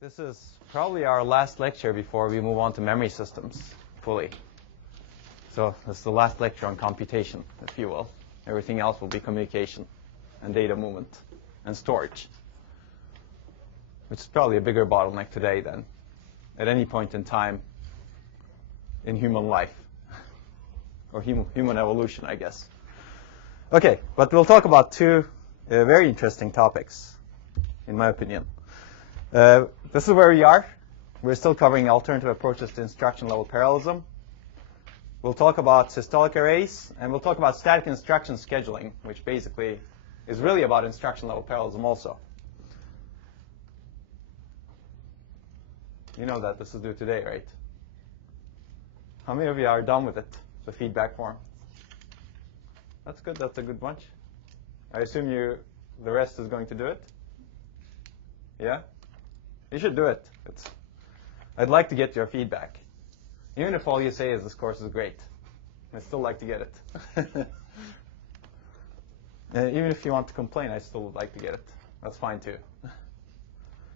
This is probably our last lecture before we move on to memory systems fully. So this is the last lecture on computation, if you will. Everything else will be communication and data movement and storage, which is probably a bigger bottleneck today than at any point in time in human life or human evolution, I guess. Okay, but we'll talk about two very interesting topics, in my opinion. This is where we are. We're still covering alternative approaches to instruction-level parallelism. We'll talk about systolic arrays, and we'll talk about static instruction scheduling, which basically is really about instruction-level parallelism also. You know that this is due today, right? How many of you are done with it, the feedback form? That's good. That's a good bunch. I assume the rest is going to do it? Yeah? You should do it. I'd like to get your feedback. Even if all you say is this course is great, I'd still like to get it. Even if you want to complain, I still would like to get it. That's fine too.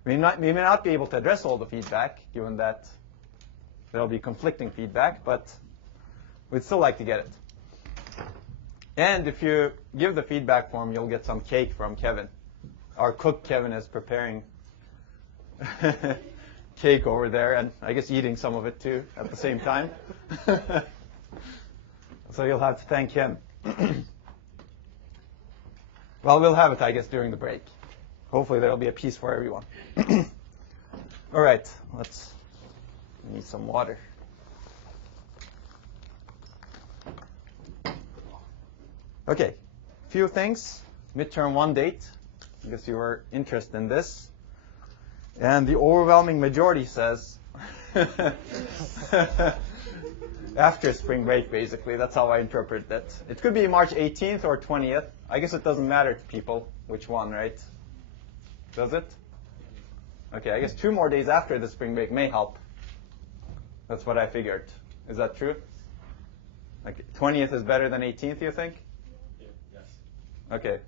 We may not be able to address all the feedback, given that there will be conflicting feedback, but we'd still like to get it. And if you give the feedback form, you'll get some cake from Kevin. Our cook, Kevin, is preparing cake over there, and I guess eating some of it too at the same time. So you'll have to thank him. Well, we'll have it, I guess, during the break. Hopefully there'll be a piece for everyone. All right, need some water. Okay, few things. Midterm 1 date. I guess you were interested in this. And the overwhelming majority says after spring break, basically. That's how I interpret that. It could be March 18th or 20th. I guess it doesn't matter to people which one, right? Does it? Okay, I guess 2 more days after the spring break may help. That's what I figured. Is that true? Like 20th is better than 18th, you think? Yes. Okay.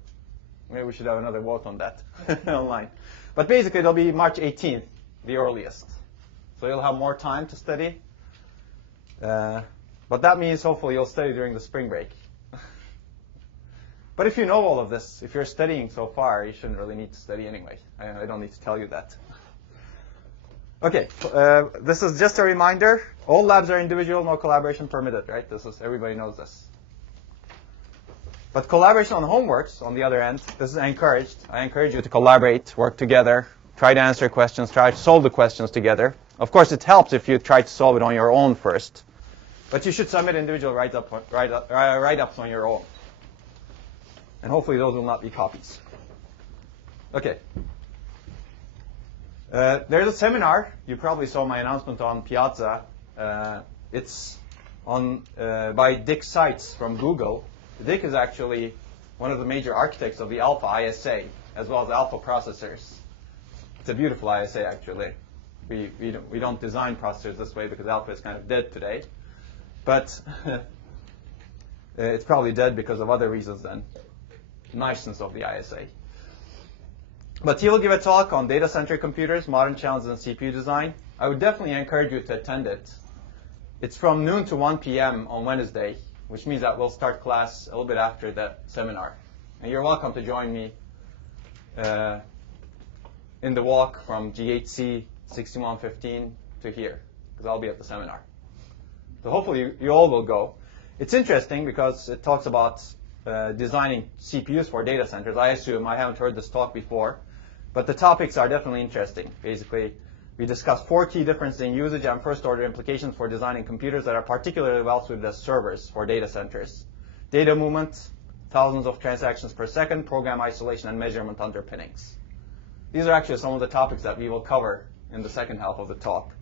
Maybe we should have another vote on that online. But basically, it'll be March 18th, the earliest. So you'll have more time to study. But that means hopefully you'll study during the spring break. But if you know all of this, if you're studying so far, you shouldn't really need to study anyway. I don't need to tell you that. Okay, this is just a reminder. All labs are individual, no collaboration permitted, right? Everybody knows this. But collaboration on homeworks, on the other end, this is encouraged. I encourage you to collaborate, work together, try to answer questions, try to solve the questions together. Of course, it helps if you try to solve it on your own first. But you should submit individual write-ups on your own. And hopefully those will not be copies. Okay. There's a seminar. You probably saw my announcement on Piazza. It's by Dick Seitz from Google. Dick is actually one of the major architects of the Alpha ISA, as well as Alpha processors. It's a beautiful ISA, actually. We don't design processors this way because Alpha is kind of dead today. But it's probably dead because of other reasons than niceness of the ISA. But he will give a talk on data-centric computers, modern challenges in CPU design. I would definitely encourage you to attend it. It's from noon to 1 p.m. on Wednesday, which means that we'll start class a little bit after that seminar. And you're welcome to join me in the walk from GHC 6115 to here, because I'll be at the seminar. So hopefully you all will go. It's interesting because it talks about designing CPUs for data centers. I assume, I haven't heard this talk before, but the topics are definitely interesting. Basically, we discussed 4 key differences in usage and first-order implications for designing computers that are particularly well-suited as servers for data centers. Data movement, thousands of transactions per second, program isolation, and measurement underpinnings. These are actually some of the topics that we will cover in the second half of the talk,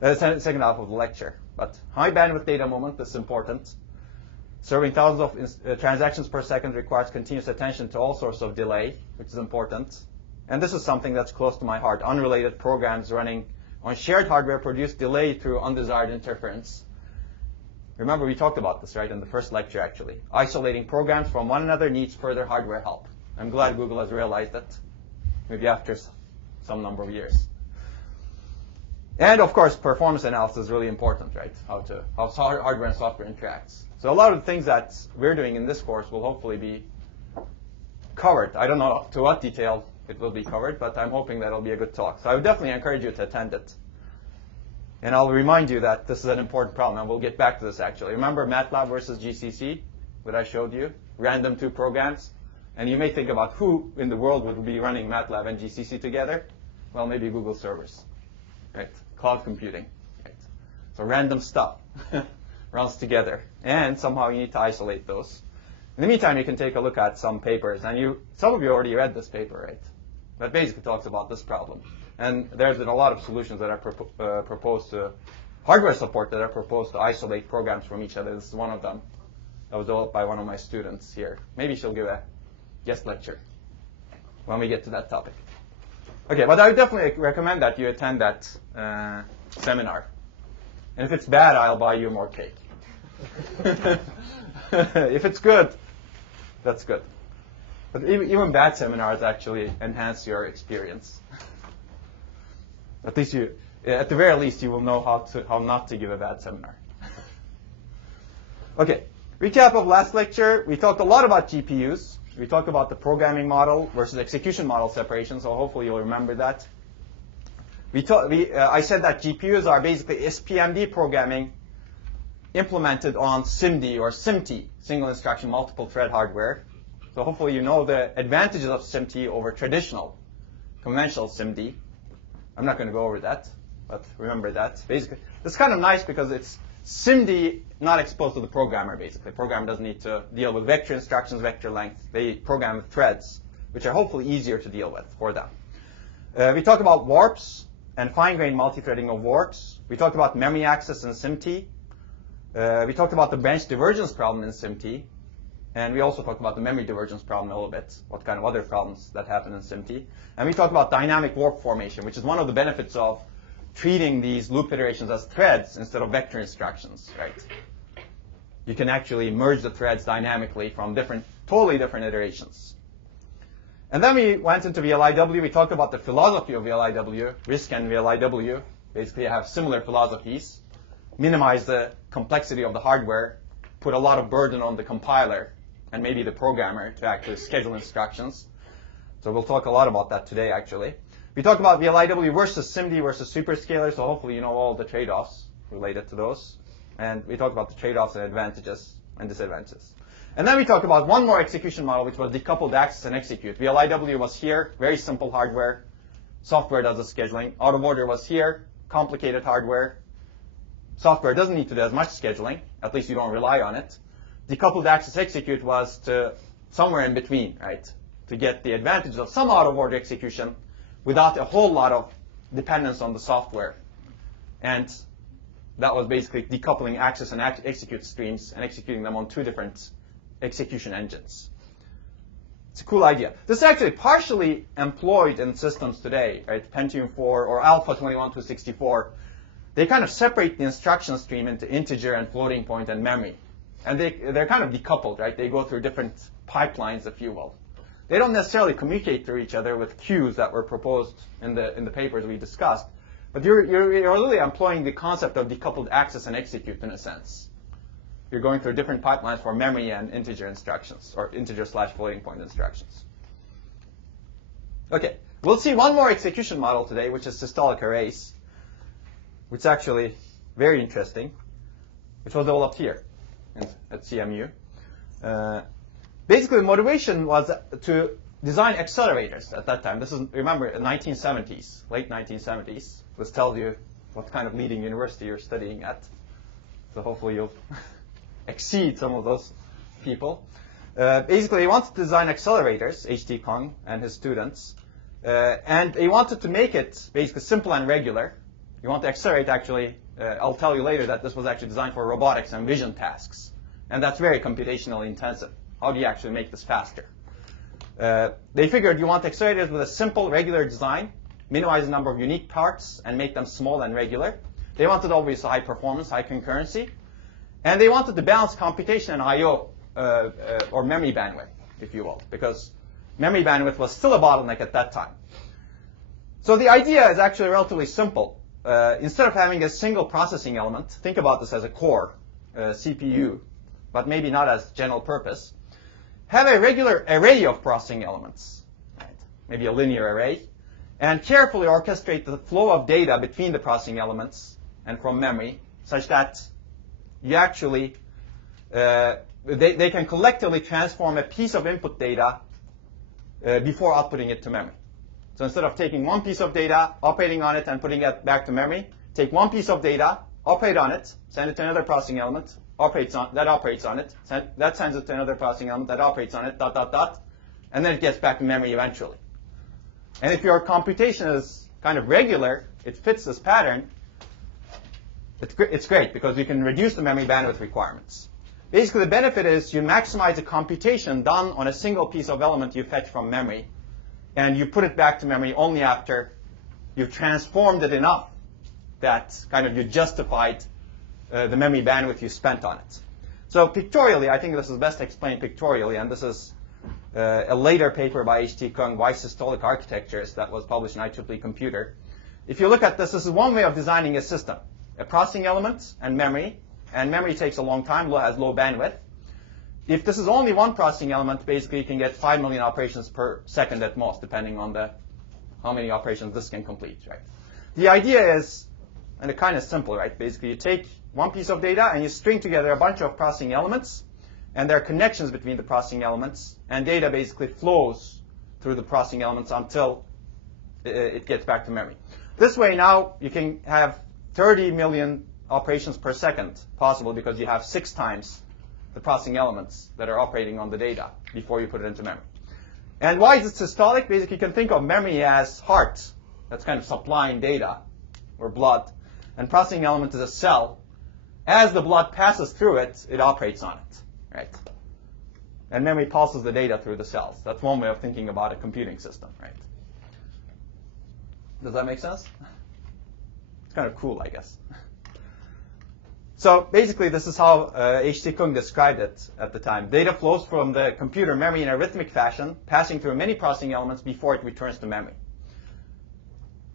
second half of the lecture. But high bandwidth data movement is important. Serving thousands of transactions per second requires continuous attention to all sorts of delay, which is important. And this is something that's close to my heart. Unrelated programs running on shared hardware produce delay through undesired interference. Remember, we talked about this, right, in the first lecture, actually. Isolating programs from one another needs further hardware help. I'm glad Google has realized that, maybe after some number of years. And of course, performance analysis is really important, right? How hardware and software interacts. So a lot of the things that we're doing in this course will hopefully be covered. I don't know to what detail it will be covered, but I'm hoping that it'll be a good talk. So I would definitely encourage you to attend it. And I'll remind you that this is an important problem, and we'll get back to this actually. Remember MATLAB versus GCC that I showed you? Random two programs. And you may think about who in the world would be running MATLAB and GCC together. Well, maybe Google servers, right? Cloud computing, right? So random stuff runs together. And somehow you need to isolate those. In the meantime, you can take a look at some papers. And some of you already read this paper, right? That basically talks about this problem. And there's been a lot of solutions that are proposed to, hardware support that are proposed to isolate programs from each other. This is one of them. That was developed by one of my students here. Maybe she'll give a guest lecture when we get to that topic. Okay, but I would definitely recommend that you attend that seminar. And if it's bad, I'll buy you more cake. If it's good, that's good. But even bad seminars actually enhance your experience. At least at the very least, you will know how not to give a bad seminar. Okay, recap of last lecture. We talked a lot about GPUs. We talked about the programming model versus execution model separation, so hopefully you'll remember that. I said that GPUs are basically SPMD programming implemented on SIMD or SIMT, single instruction multiple thread hardware. So hopefully you know the advantages of SIMT over traditional conventional SIMD. I'm not going to go over that, but remember that. Basically, it's kind of nice because it's SIMD not exposed to the programmer, basically. The programmer doesn't need to deal with vector instructions, vector length. They program with threads, which are hopefully easier to deal with for them. We talked about warps and fine-grained multi-threading of warps. We talked about memory access in SIMT. We talked about the branch divergence problem in SIMT. And we also talked about the memory divergence problem a little bit, what kind of other problems that happen in SIMT. And we talked about dynamic warp formation, which is one of the benefits of treating these loop iterations as threads instead of vector instructions, right? You can actually merge the threads dynamically from totally different iterations. And then we went into VLIW. We talked about the philosophy of VLIW. RISC and VLIW basically have similar philosophies. Minimize the complexity of the hardware, put a lot of burden on the compiler and maybe the programmer to actually schedule instructions. So we'll talk a lot about that today, actually. We talked about VLIW versus SIMD versus superscalar, so hopefully you know all the trade-offs related to those. And we talked about the trade-offs and advantages and disadvantages. And then we talked about one more execution model, which was decoupled access and execute. VLIW was here, very simple hardware. Software does the scheduling. Out of order was here, complicated hardware. Software doesn't need to do as much scheduling. At least you don't rely on it. Decoupled access execute was somewhere in between, right? To get the advantages of some out-of-order execution without a whole lot of dependence on the software. And that was basically decoupling access and execute streams and executing them on two different execution engines. It's a cool idea. This is actually partially employed in systems today, right? Pentium 4 or Alpha 21264. They kind of separate the instruction stream into integer and floating point and memory. And they're kind of decoupled, right? They go through different pipelines, if you will. They don't necessarily communicate to each other with queues that were proposed in the papers we discussed. But you're really employing the concept of decoupled access and execute in a sense. You're going through different pipelines for memory and integer instructions, or integer/floating point instructions. OK, we'll see one more execution model today, which is systolic arrays, which is actually very interesting, which was developed here at CMU. Basically, the motivation was to design accelerators at that time. This is, remember, the 1970s, late 1970s. This tells you what kind of leading university you're studying at. So hopefully you'll exceed some of those people. Basically, he wanted to design accelerators, H.T. Kong and his students. And he wanted to make it basically simple and regular. You want to accelerate, actually, I'll tell you later that this was actually designed for robotics and vision tasks. And that's very computationally intensive. How do you actually make this faster? They figured you want accelerators with a simple, regular design, minimize the number of unique parts, and make them small and regular. They wanted obviously high performance, high concurrency. And they wanted to balance computation and I/O, or memory bandwidth, if you will, because memory bandwidth was still a bottleneck at that time. So the idea is actually relatively simple. instead of having a single processing element, think about this as a core, CPU, but maybe not as general purpose. Have a regular array of processing elements, right? Maybe a linear array, and carefully orchestrate the flow of data between the processing elements and from memory, such that you actually, they can collectively transform a piece of input data before outputting it to memory. So instead of taking one piece of data, operating on it, and putting it back to memory, take one piece of data, operate on it, send it to another processing element, that operates on it, that sends it to another processing element, that operates on it, ... and then it gets back to memory eventually. And if your computation is kind of regular, it fits this pattern, it's great because you can reduce the memory bandwidth requirements. Basically, the benefit is you maximize the computation done on a single piece of element you fetch from memory, and you put it back to memory only after you've transformed it enough that kind of you justified the memory bandwidth you spent on it. So pictorially, I think this is best explained pictorially, and this is a later paper by H.T. Kung, Why Systolic Architectures, that was published in IEEE Computer. If you look at this, this is one way of designing a system. A processing element and memory takes a long time, has low bandwidth. If this is only one processing element, basically you can get 5 million operations per second at most, depending on how many operations this can complete, right? The idea is, and it's kind of simple, right? Basically, you take one piece of data and you string together a bunch of processing elements, and there are connections between the processing elements, and data basically flows through the processing elements until it gets back to memory. This way now you can have 30 million operations per second possible because you have 6 times the processing elements that are operating on the data before you put it into memory. And why is it systolic? Basically, you can think of memory as heart. That's kind of supplying data, or blood. And processing element is a cell. As the blood passes through it, it operates on it, right? And memory pulses the data through the cells. That's one way of thinking about a computing system, right? Does that make sense? It's kind of cool, I guess. So basically, this is how H.T. Kung described it at the time. Data flows from the computer memory in a rhythmic fashion, passing through many processing elements before it returns to memory.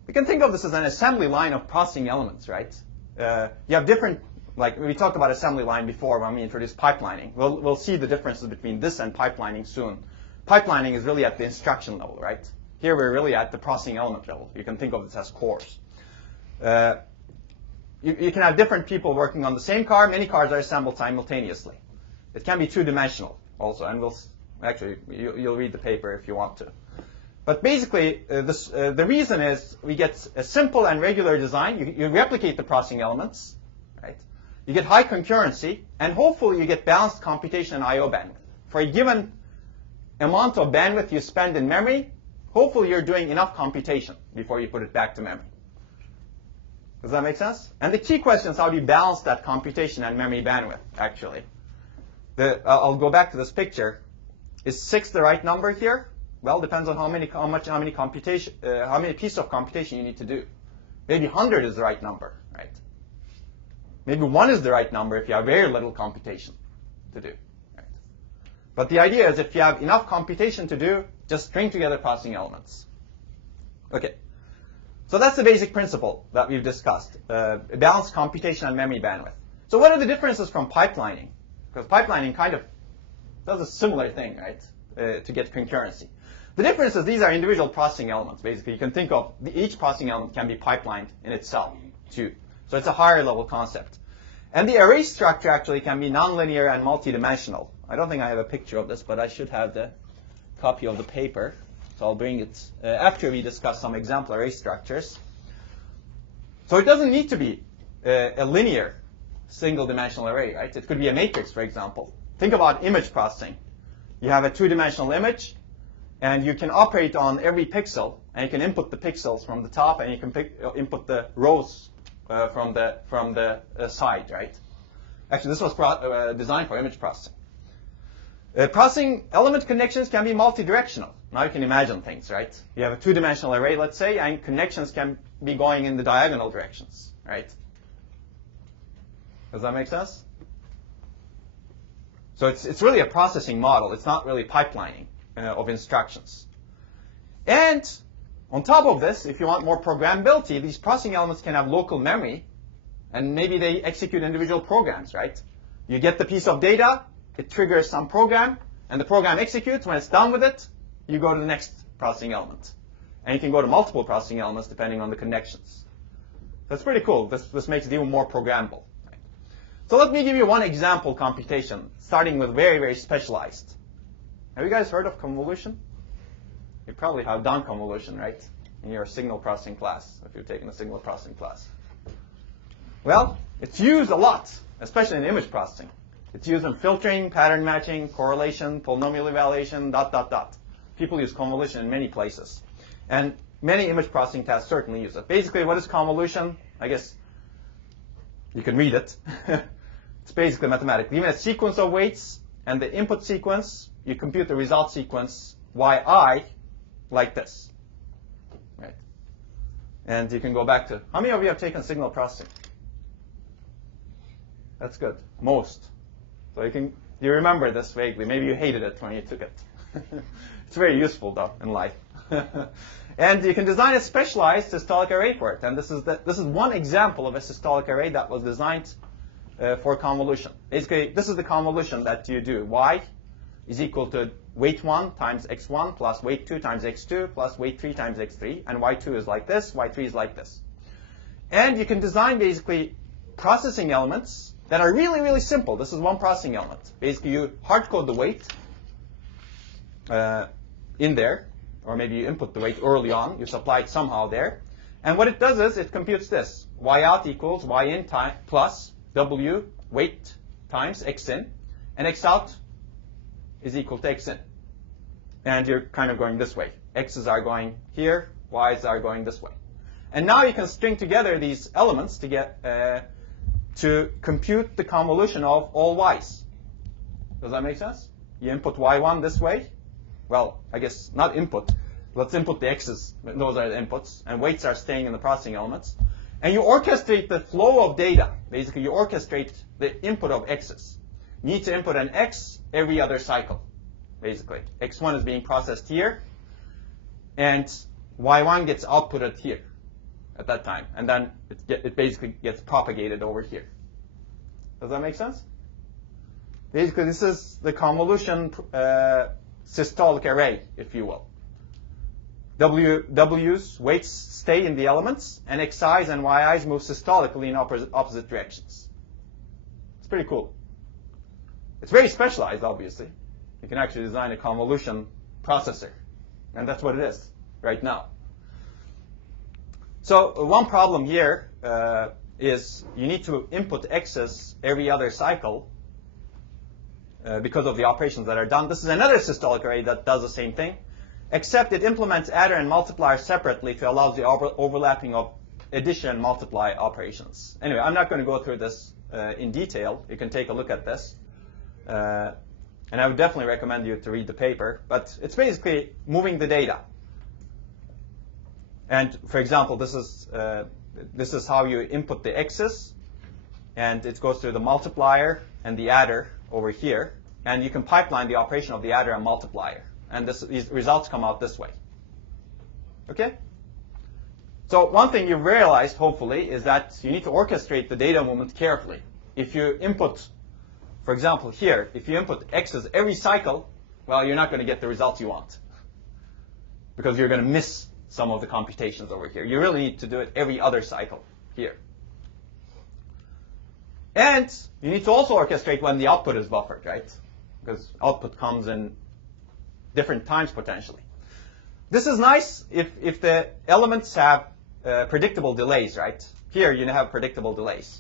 We can think of this as an assembly line of processing elements, right? You have different, like we talked about assembly line before when we introduced pipelining. We'll see the differences between this and pipelining soon. Pipelining is really at the instruction level, right? Here we're really at the processing element level. You can think of this as cores. You can have different people working on the same car. Many cars are assembled simultaneously. It can be two-dimensional also, and you'll read the paper if you want to. But basically, the reason is we get a simple and regular design. You replicate the processing elements, right? You get high concurrency, and hopefully you get balanced computation and I/O bandwidth. For a given amount of bandwidth you spend in memory, hopefully you're doing enough computation before you put it back to memory. Does that make sense? And the key question is how do you balance that computation and memory bandwidth, actually? I'll go back to this picture. Is 6 the right number here? Well, depends on how many pieces of computation you need to do. Maybe 100 is the right number, right? Maybe 1 is the right number if you have very little computation to do, right? But the idea is if you have enough computation to do, just string together processing elements. Okay. So that's the basic principle that we've discussed, balanced computation and memory bandwidth. So what are the differences from pipelining? Because pipelining kind of does a similar thing, right, to get concurrency. The difference is these are individual processing elements. Basically, you can think of each processing element can be pipelined in itself, too. So it's a higher level concept. And the array structure actually can be nonlinear and multidimensional. I don't think I have a picture of this, but I should have the copy of the paper. So I'll bring it after we discuss some example array structures. So it doesn't need to be a linear single-dimensional array, right? It could be a matrix, for example. Think about image processing. You have a two-dimensional image, and you can operate on every pixel, and you can input the pixels from the top, and you can input the rows from the side, right? Actually, this was designed for image processing. Processing element connections can be multi-directional. Now you can imagine things, right? You have a two-dimensional array, let's say, and connections can be going in the diagonal directions, right? Does that make sense? So it's really a processing model. It's not really pipelining of instructions. And On top of this, if you want more programmability, these processing elements can have local memory, and maybe they execute individual programs, right? You get the piece of data, it triggers some program, and the program executes. When it's done with it, you go to the next processing element. And you can go to multiple processing elements depending on the connections. That's pretty cool. This makes it even more programmable. Right? So let me give you one example computation, starting with very, very specialized. Have you guys heard of convolution? You probably have done convolution, right? In your signal processing class, if you've taken a signal processing class. Well, it's used a lot, especially in image processing. It's used in filtering, pattern matching, correlation, polynomial evaluation, ... People use convolution in many places. And many image processing tasks certainly use it. Basically, what is convolution? I guess you can read it. It's basically mathematics. Given a sequence of weights and the input sequence, you compute the result sequence yi like this. Right? And you can go back to, how many of you have taken signal processing? That's good. Most. So you remember this vaguely. Maybe you hated it when you took it. It's very useful, though, in life. And you can design a specialized systolic array for it. And this is one example of a systolic array that was designed for convolution. Basically, this is the convolution that you do. Y is equal to weight 1 times x1 plus weight 2 times x2 plus weight 3 times x3. And y2 is like this, y3 is like this. And you can design basically processing elements that are really, really simple. This is one processing element. Basically, you hard-code the weight in there, or maybe you input the weight early on. You supply it somehow there. And what it does is it computes this. Y out equals y in plus w weight times x in. And x out is equal to x in. And you're kind of going this way. X's are going here. Y's are going this way. And now you can string together these elements to get to compute the convolution of all y's. Does that make sense? You input y1 this way. Well, I guess not input. Let's input the x's. Those are the inputs. And weights are staying in the processing elements. And you orchestrate the flow of data. Basically, you orchestrate the input of x's. You need to input an x every other cycle, basically. x1 is being processed here. And y1 gets outputted here at that time. And then it basically gets propagated over here. Does that make sense? Basically, this is the convolution systolic array, if you will. W's weights stay in the elements, and xi's and yi's move systolically in opposite directions. It's pretty cool. It's very specialized, obviously. You can actually design a convolution processor, and that's what it is right now. So one problem here is you need to input x's every other cycle because of the operations that are done. This is another systolic array that does the same thing, except it implements adder and multiplier separately to allow the overlapping of addition and multiply operations. Anyway, I'm not going to go through this in detail. You can take a look at this. And I would definitely recommend you to read the paper. But it's basically moving the data. And for example, this is how you input the x's. And it goes through the multiplier and the adder over here. And you can pipeline the operation of the adder and multiplier. And these results come out this way. OK? So one thing you've realized, hopefully, is that you need to orchestrate the data movement carefully. If you input, for example, here, if you input x's every cycle, well, you're not going to get the results you want. Because you're going to miss some of the computations over here. You really need to do it every other cycle here. And you need to also orchestrate when the output is buffered, right? Because output comes in different times potentially. This is nice if the elements have predictable delays, right? Here you have predictable delays.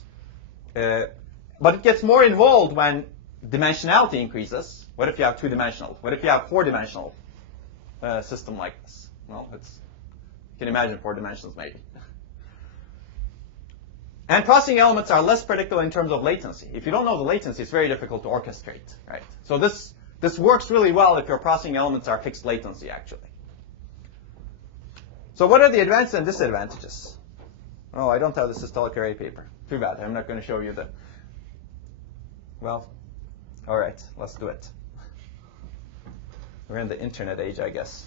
But it gets more involved when dimensionality increases. What if you have two-dimensional? What if you have four-dimensional system like this? Well, you can imagine 4 dimensions maybe. And processing elements are less predictable in terms of latency. If you don't know the latency, it's very difficult to orchestrate, right? So this works really well if your processing elements are fixed latency, actually. So what are the advantages and disadvantages? Oh, I don't have the systolic array paper. Too bad. I'm not going to show you the... Well, all right. Let's do it. We're in the internet age, I guess.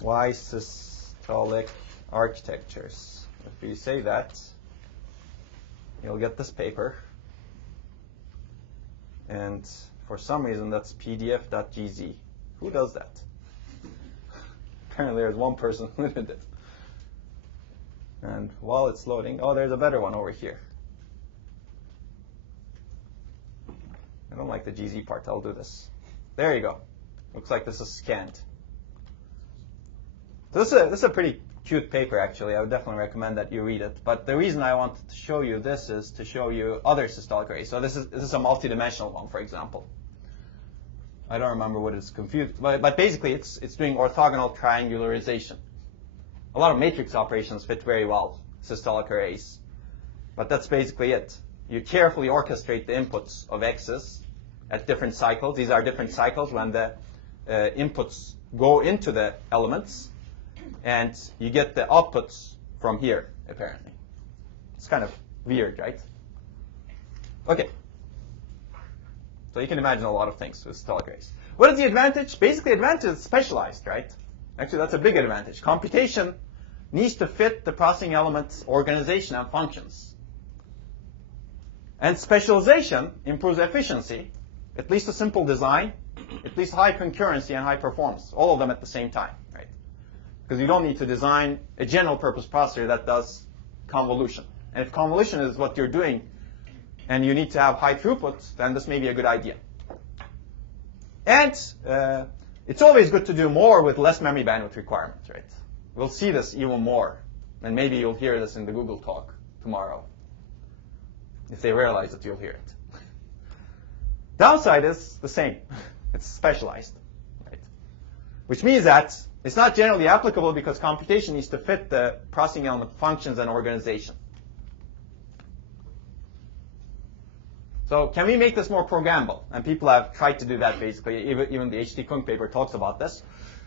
Why systolic systolic architectures. If you say that, you'll get this paper. And for some reason, that's pdf.gz. Who does that? Apparently, there's one person who did it. And while it's loading, oh, there's a better one over here. I don't like the GZ part. I'll do this. There you go. Looks like this is scanned. So this is a pretty cute paper, actually. I would definitely recommend that you read it. But the reason I wanted to show you this is to show you other systolic arrays. So this is a multi-dimensional one, for example. I don't remember what it's confused, but basically it's doing orthogonal triangularization. A lot of matrix operations fit very well systolic arrays, but that's basically it. You carefully orchestrate the inputs of x's at different cycles. These are different cycles when the inputs go into the elements, and you get the outputs from here, apparently. It's kind of weird, right? Okay. So you can imagine a lot of things with systolic arrays. What is the advantage? Basically, the advantage is specialized, right? Actually, that's a big advantage. Computation needs to fit the processing element's organization and functions. And specialization improves efficiency, at least a simple design, at least high concurrency and high performance, all of them at the same time, right? Because you don't need to design a general purpose processor that does convolution. And if convolution is what you're doing and you need to have high throughput, then this may be a good idea. And it's always good to do more with less memory bandwidth requirements, right? We'll see this even more. And maybe you'll hear this in the Google talk tomorrow, if they realize that you'll hear it. Downside is the same. It's specialized, right? Which means that it's not generally applicable because computation needs to fit the processing element functions and organization. So can we make this more programmable? And people have tried to do that, basically. Even the H.T. Kung paper talks about this.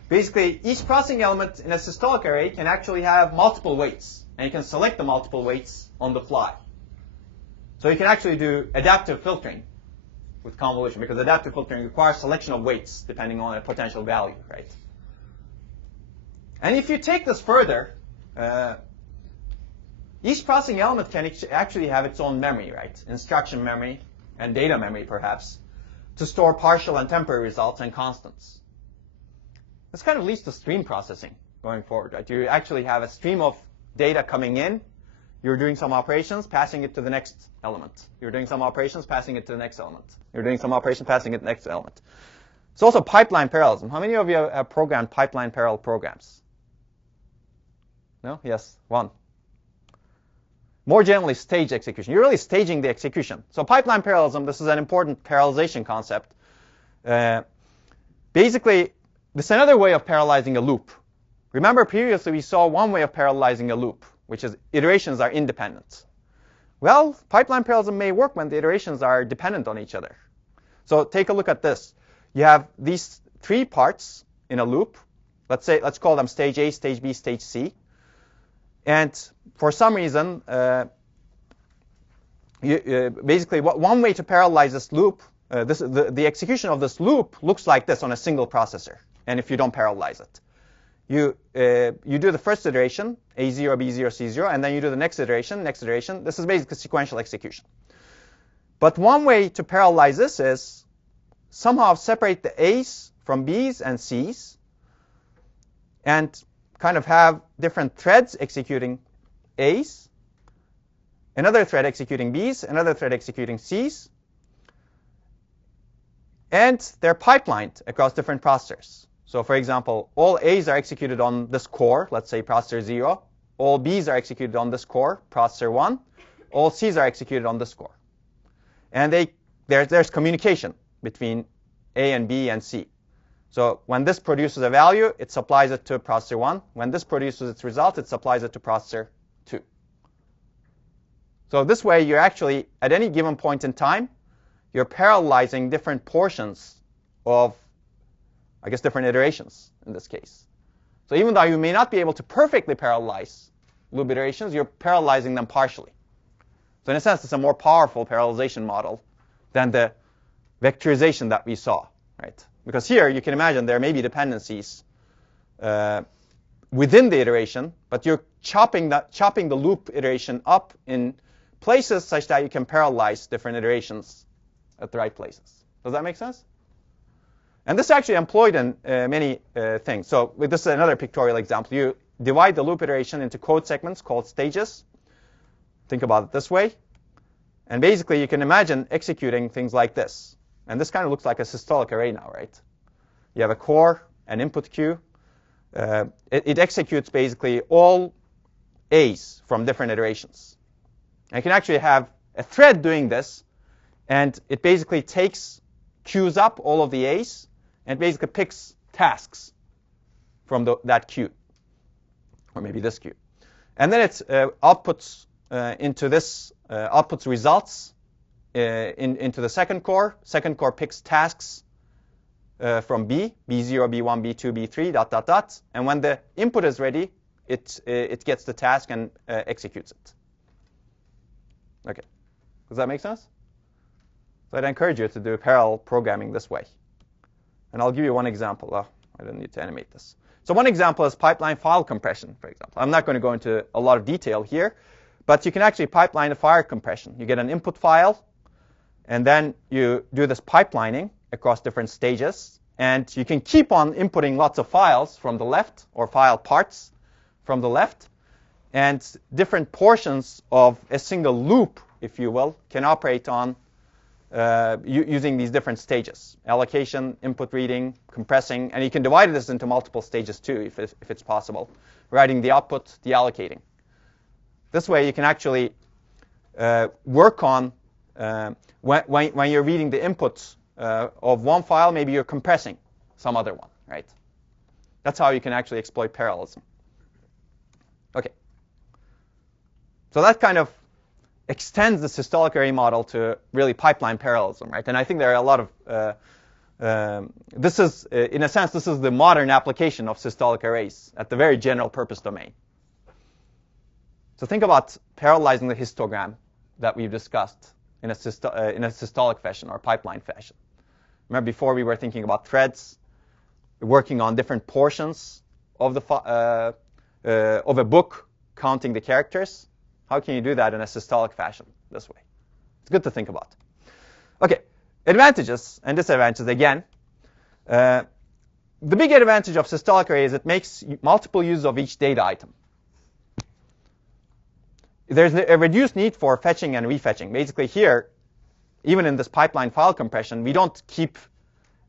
Basically, each processing element in a systolic array can actually have multiple weights. And you can select the multiple weights on the fly. So you can actually do adaptive filtering with convolution, because adaptive filtering requires selection of weights depending on a potential value, right? And if you take this further, each processing element can actually have its own memory, right? Instruction memory and data memory, perhaps, to store partial and temporary results and constants. This kind of leads to stream processing going forward, right? You actually have a stream of data coming in. You're doing some operations, passing it to the next element. You're doing some operations, passing it to the next element. You're doing some operations, passing it to the next element. It's also pipeline parallelism. How many of you have programmed pipeline parallel programs? No? Yes, one. More generally, stage execution. You're really staging the execution. So pipeline parallelism, this is an important parallelization concept. Basically, this is another way of parallelizing a loop. Remember, previously we saw one way of parallelizing a loop, which is iterations are independent. Well, pipeline parallelism may work when the iterations are dependent on each other. So take a look at this. You have these three parts in a loop. Let's call them stage A, stage B, stage C. And for some reason, basically, one way to parallelize this loop, the execution of this loop looks like this on a single processor. And if you don't parallelize it, you do the first iteration, A0, B0, C0, and then you do the next iteration, This is basically sequential execution. But one way to parallelize this is somehow separate the A's from B's and C's, and kind of have different threads executing A's, another thread executing B's, another thread executing C's, and they're pipelined across different processors. So for example, all A's are executed on this core, let's say processor 0. All B's are executed on this core, processor 1. All C's are executed on this core. And there's communication between A and B and C. So when this produces a value, it supplies it to processor 1. When this produces its result, it supplies it to processor 2. So this way, you're actually, at any given point in time, you're parallelizing different portions of, I guess, different iterations in this case. So even though you may not be able to perfectly parallelize loop iterations, you're parallelizing them partially. So in a sense, it's a more powerful parallelization model than the vectorization that we saw, right? Because here, you can imagine there may be dependencies within the iteration, but you're chopping the loop iteration up in places such that you can parallelize different iterations at the right places. Does that make sense? And this is actually employed in many things. So this is another pictorial example. You divide the loop iteration into code segments called stages. Think about it this way. And basically, you can imagine executing things like this. And this kind of looks like a systolic array now, right? You have a core, an input queue. It executes basically all A's from different iterations. And you can actually have a thread doing this, and it basically queues up all of the A's, and basically picks tasks from that queue, or maybe this queue. And then it outputs into this, outputs results into the second core. Second core picks tasks from B, B0, B1, B2, B3, dot, dot, dot. And when the input is ready, it gets the task and executes it. Okay. Does that make sense? So I'd encourage you to do parallel programming this way. And I'll give you one example. Oh, I don't need to animate this. So one example is pipeline file compression, for example. I'm not going to go into a lot of detail here, but you can actually pipeline a file compression. You get an input file, and then you do this pipelining across different stages. And you can keep on inputting lots of files from the left, or file parts from the left. And different portions of a single loop, if you will, can operate on using these different stages: allocation, input reading, compressing, and you can divide this into multiple stages too, if it's possible. Writing the output, deallocating. This way, you can actually work on when you're reading the inputs of one file, maybe you're compressing some other one, right? That's how you can actually exploit parallelism. Okay. So that kind of extends the systolic array model to really pipeline parallelism, right? And I think there are a lot of, this is, in a sense, this is the modern application of systolic arrays at the very general purpose domain. So think about parallelizing the histogram that we've discussed in a systolic fashion or pipeline fashion. Remember before we were thinking about threads, working on different portions of a book, counting the characters. How can you do that in a systolic fashion this way? It's good to think about. Okay, advantages and disadvantages again. The big advantage of systolic array is it makes multiple use of each data item. There's a reduced need for fetching and refetching. Basically here, even in this pipeline file compression, we don't keep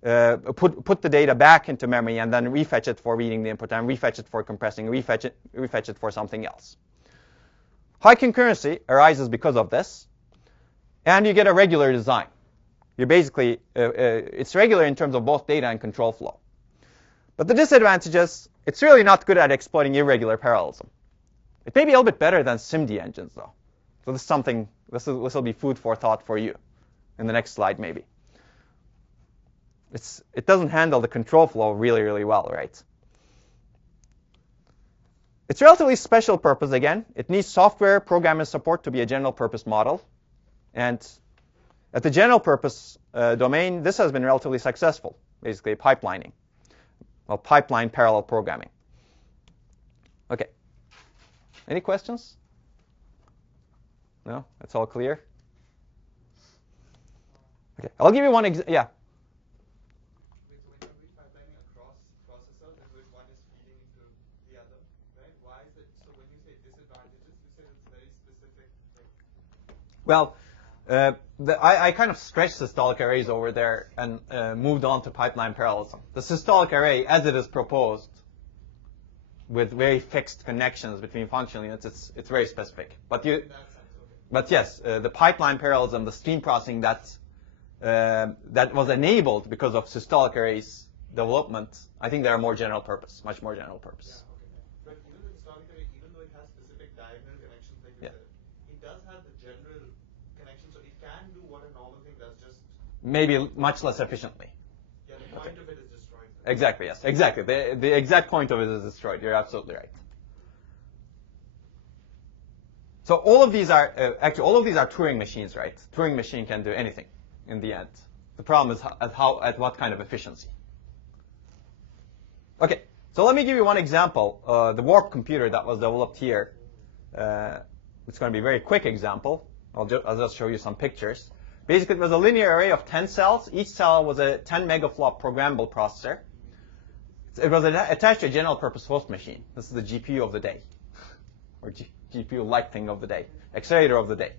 put the data back into memory and then refetch it for reading the input and refetch it for compressing, refetch it for something else. High concurrency arises because of this, and you get a regular design. You're basically, it's regular in terms of both data and control flow. But the disadvantage is, it's really not good at exploiting irregular parallelism. It may be a little bit better than SIMD engines, though. So this is something, this will be food for thought for you in the next slide, maybe. It doesn't handle the control flow really, really well, right? It's relatively special purpose, again. It needs software programmer support to be a general purpose model. And at the general purpose domain, this has been relatively successful, basically pipelining. Well, pipeline parallel programming. Okay. Any questions? No? That's all clear? Okay. I'll give you one example. Yeah. Well, I kind of stretched systolic arrays over there and moved on to pipeline parallelism. The systolic array, as it is proposed, with very fixed connections between functional units, it's very specific. But yes, the pipeline parallelism, the stream processing that was enabled because of systolic arrays development, I think they are more general purpose, much more general purpose. Yeah, okay. But even the systolic array, even though it has specific diagonal connections, like you said, it does have the general connection, so it can do what a normal thing does, just maybe much less efficiently. Yeah, the point of it is destroyed. Exactly, yes, exactly. The exact point of it is destroyed. You're absolutely right. So all of these are actually all of these are Turing machines, right? Turing machine can do anything in the end. The problem is at what kind of efficiency. Okay, So let me give you one example. The warp computer that was developed here. It's going to be a very quick example. I'll just show you some pictures. Basically, it was a linear array of 10 cells. Each cell was a 10 megaflop programmable processor. It was attached to a general purpose host machine. This is the GPU of the day, or GPU-like thing of the day, accelerator of the day.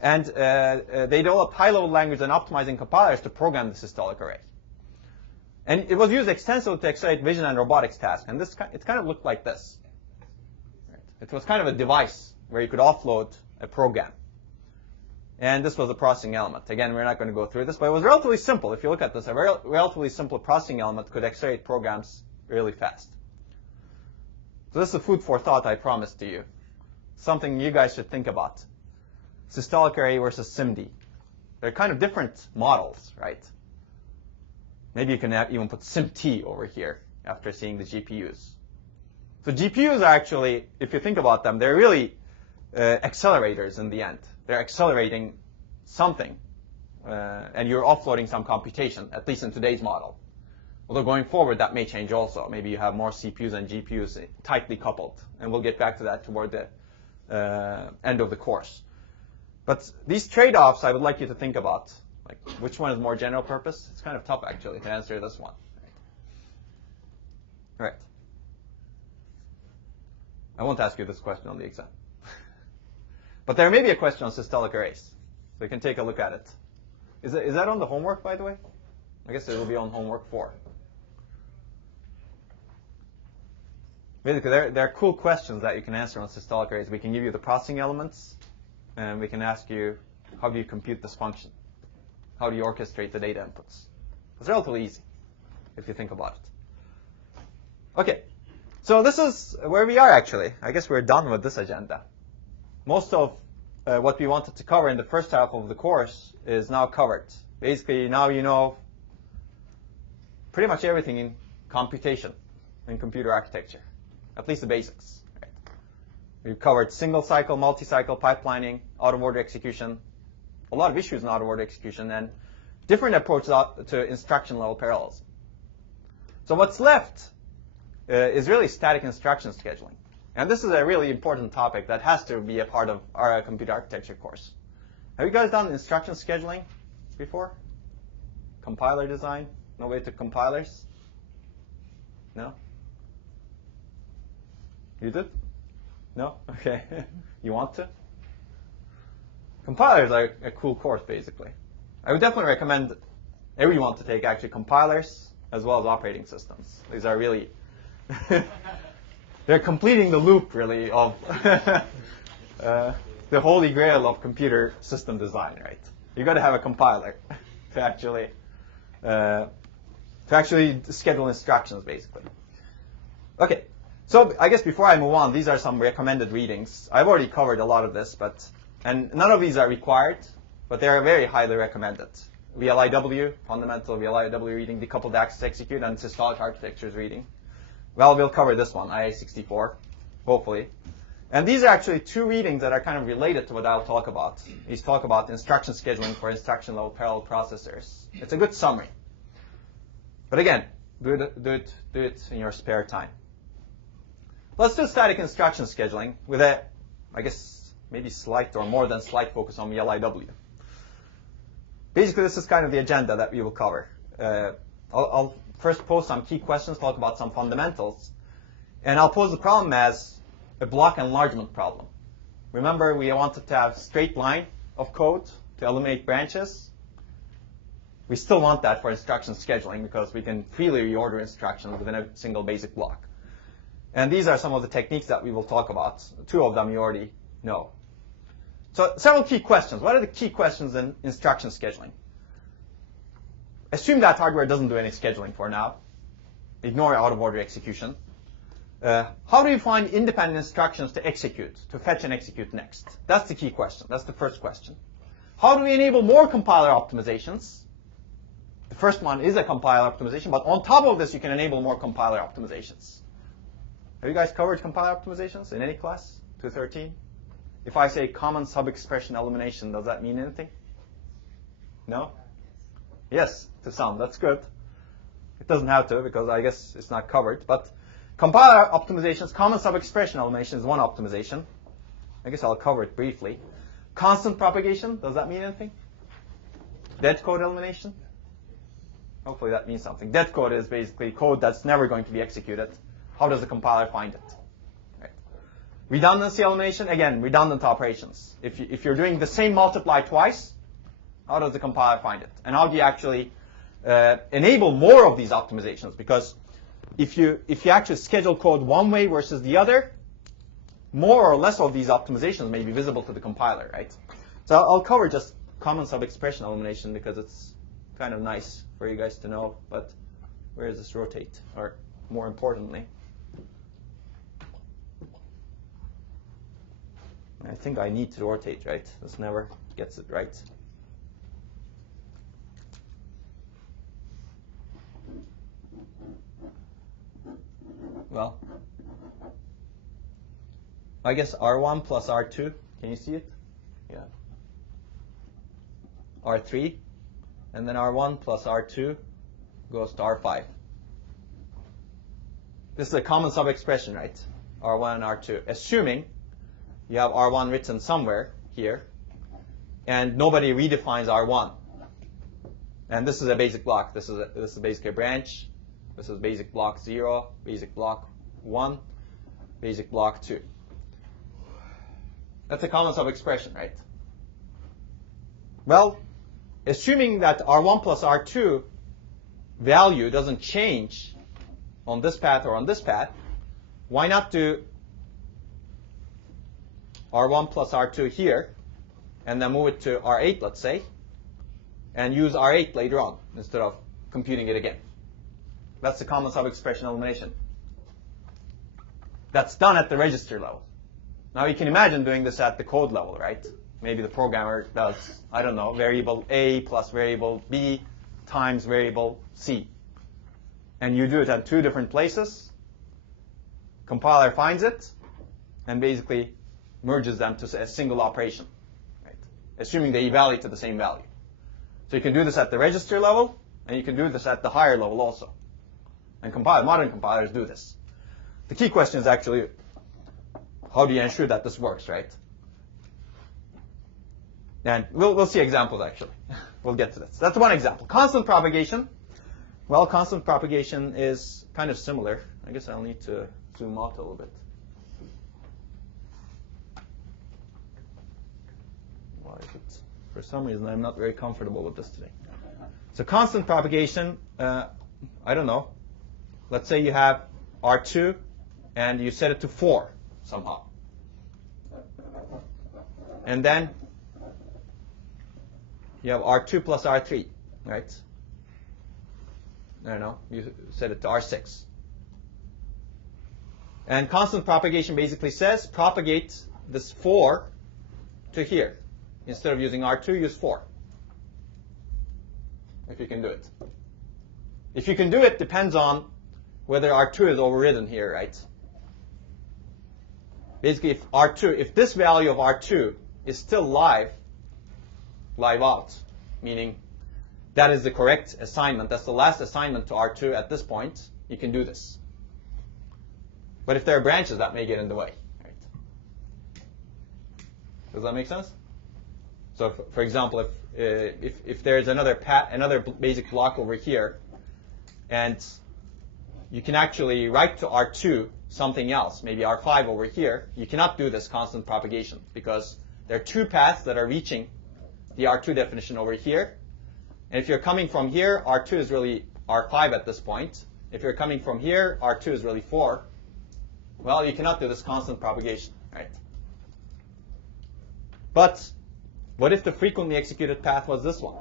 And they developed high-level language and optimizing compilers to program the systolic array. And it was used extensively to accelerate vision and robotics tasks. And it kind of looked like this. It was kind of a device where you could offload a program. And this was a processing element. Again, we're not going to go through this, but it was relatively simple. If you look at this, a relatively simple processing element could accelerate programs really fast. So this is food for thought I promised to you. Something you guys should think about. Systolic array versus SIMD. They're kind of different models, right? Maybe you can even put SIMT over here after seeing the GPUs. So GPUs are actually, if you think about them, they're really accelerators in the end. They're accelerating something, and you're offloading some computation, at least in today's model. Although going forward, that may change also. Maybe you have more CPUs and GPUs tightly coupled, and we'll get back to that toward the end of the course. But these trade-offs, I would like you to think about. Like, which one is more general purpose? It's kind of tough, actually, to answer this one. All right. I won't ask you this question on the exam. But there may be a question on systolic arrays. So you can take a look at it. Is that on the homework, by the way? I guess it will be on homework 4. Basically, there are cool questions that you can answer on systolic arrays. We can give you the processing elements, and we can ask you, how do you compute this function? How do you orchestrate the data inputs? It's relatively easy, if you think about it. OK. So this is where we are, actually. I guess we're done with this agenda. Most of what we wanted to cover in the first half of the course is now covered. Basically, now you know pretty much everything in computation, in computer architecture, at least the basics. Right? We've covered single cycle, multi-cycle pipelining, out-of-order execution, a lot of issues in out-of-order execution, and different approaches to instruction-level parallelism. So what's left is really static instruction scheduling. And this is a really important topic that has to be a part of our computer architecture course. Have you guys done instruction scheduling before? Compiler design? Nobody took compilers? No? You did? No? OK. You want to? Compilers are a cool course, basically. I would definitely recommend everyone to take, actually, compilers as well as operating systems. These are really they're completing the loop, really, of the holy grail of computer system design, right? You've got to have a compiler to actually schedule instructions, basically. OK. So I guess before I move on, these are some recommended readings. I've already covered a lot of this, and none of these are required, but they are very highly recommended. VLIW, fundamental VLIW reading, decoupled access execute, and systolic architectures reading. Well, we'll cover this one, IA64, hopefully. And these are actually 2 readings that are kind of related to what I'll talk about. These talk about instruction scheduling for instruction-level parallel processors. It's a good summary. But again, do it in your spare time. Let's do static instruction scheduling with a, I guess, maybe slight or more than slight focus on VLIW. Basically, this is kind of the agenda that we will cover. I'll first pose some key questions, talk about some fundamentals, and I'll pose the problem as a block enlargement problem. Remember, we wanted to have straight line of code to eliminate branches. We still want that for instruction scheduling because we can freely reorder instructions within a single basic block. And these are some of the techniques that we will talk about. 2 of them you already know. So several key questions. What are the key questions in instruction scheduling? Assume that hardware doesn't do any scheduling for now. Ignore out-of-order execution. How do you find independent instructions to execute, to fetch and execute next? That's the key question. That's the first question. How do we enable more compiler optimizations? The first one is a compiler optimization, but on top of this, you can enable more compiler optimizations. Have you guys covered compiler optimizations in any class? 213? If I say common sub-expression elimination, does that mean anything? No? Yes, to some. That's good. It doesn't have to, because I guess it's not covered. But Compiler optimizations, common sub-expression elimination is one optimization. I guess I'll cover it briefly. Constant propagation, does that mean anything? Dead code elimination? Hopefully that means something. Dead code is basically code that's never going to be executed. How does the compiler find it? Right. Redundancy elimination, again, redundant operations. If you're doing the same multiply twice, how does the compiler find it? And how do you actually enable more of these optimizations? Because if you actually schedule code one way versus the other, more or less of these optimizations may be visible to the compiler, right? So I'll cover just common sub-expression elimination because it's kind of nice for you guys to know. But where does this rotate? Or more importantly, I think I need to rotate, right? This never gets it right. Well, I guess R1 plus R2, can you see it? Yeah. R3, and then R1 plus R2 goes to R5. This is a common sub-expression, right? R1 and R2, assuming you have R1 written somewhere here, and nobody redefines R1. And this is a basic block. This is basically a branch. This is basic block 0, basic block 1, basic block 2. That's a common sub-expression, right? Well, assuming that R1 plus R2 value doesn't change on this path or on this path, why not do R1 plus R2 here, and then move it to R8, let's say, and use R8 later on instead of computing it again? That's the common sub-expression elimination. That's done at the register level. Now you can imagine doing this at the code level, right? Maybe the programmer does, I don't know, variable A plus variable B times variable C. And you do it at two different places. Compiler finds it and basically merges them to a single operation, right? Assuming they evaluate to the same value. So you can do this at the register level, and you can do this at the higher level also. And modern compilers do this. The key question is actually, how do you ensure that this works, right? And we'll see examples, actually. We'll get to this. That's one example. Constant propagation. Well, constant propagation is kind of similar. I guess I'll need to zoom out a little bit. Why is it? For some reason, I'm not very comfortable with this today. So constant propagation, I don't know. Let's say you have R2, and you set it to 4 somehow. And then you have R2 plus R3, right? I don't know, you set it to R6. And constant propagation basically says propagate this 4 to here. Instead of using R2, use 4. If you can do it. If you can do it, depends on whether R2 is overridden here, right? Basically, if this value of R2 is still live out, meaning that is the correct assignment, that's the last assignment to R2 at this point, you can do this. But if there are branches, that may get in the way, right? Does that make sense? So, for example, if there's another basic block over here, and you can actually write to R2 something else, maybe R5 over here, you cannot do this constant propagation because there are two paths that are reaching the R2 definition over here. And if you're coming from here, R2 is really R5 at this point. If you're coming from here, R2 is really 4. Well, you cannot do this constant propagation, right? But what if the frequently executed path was this one?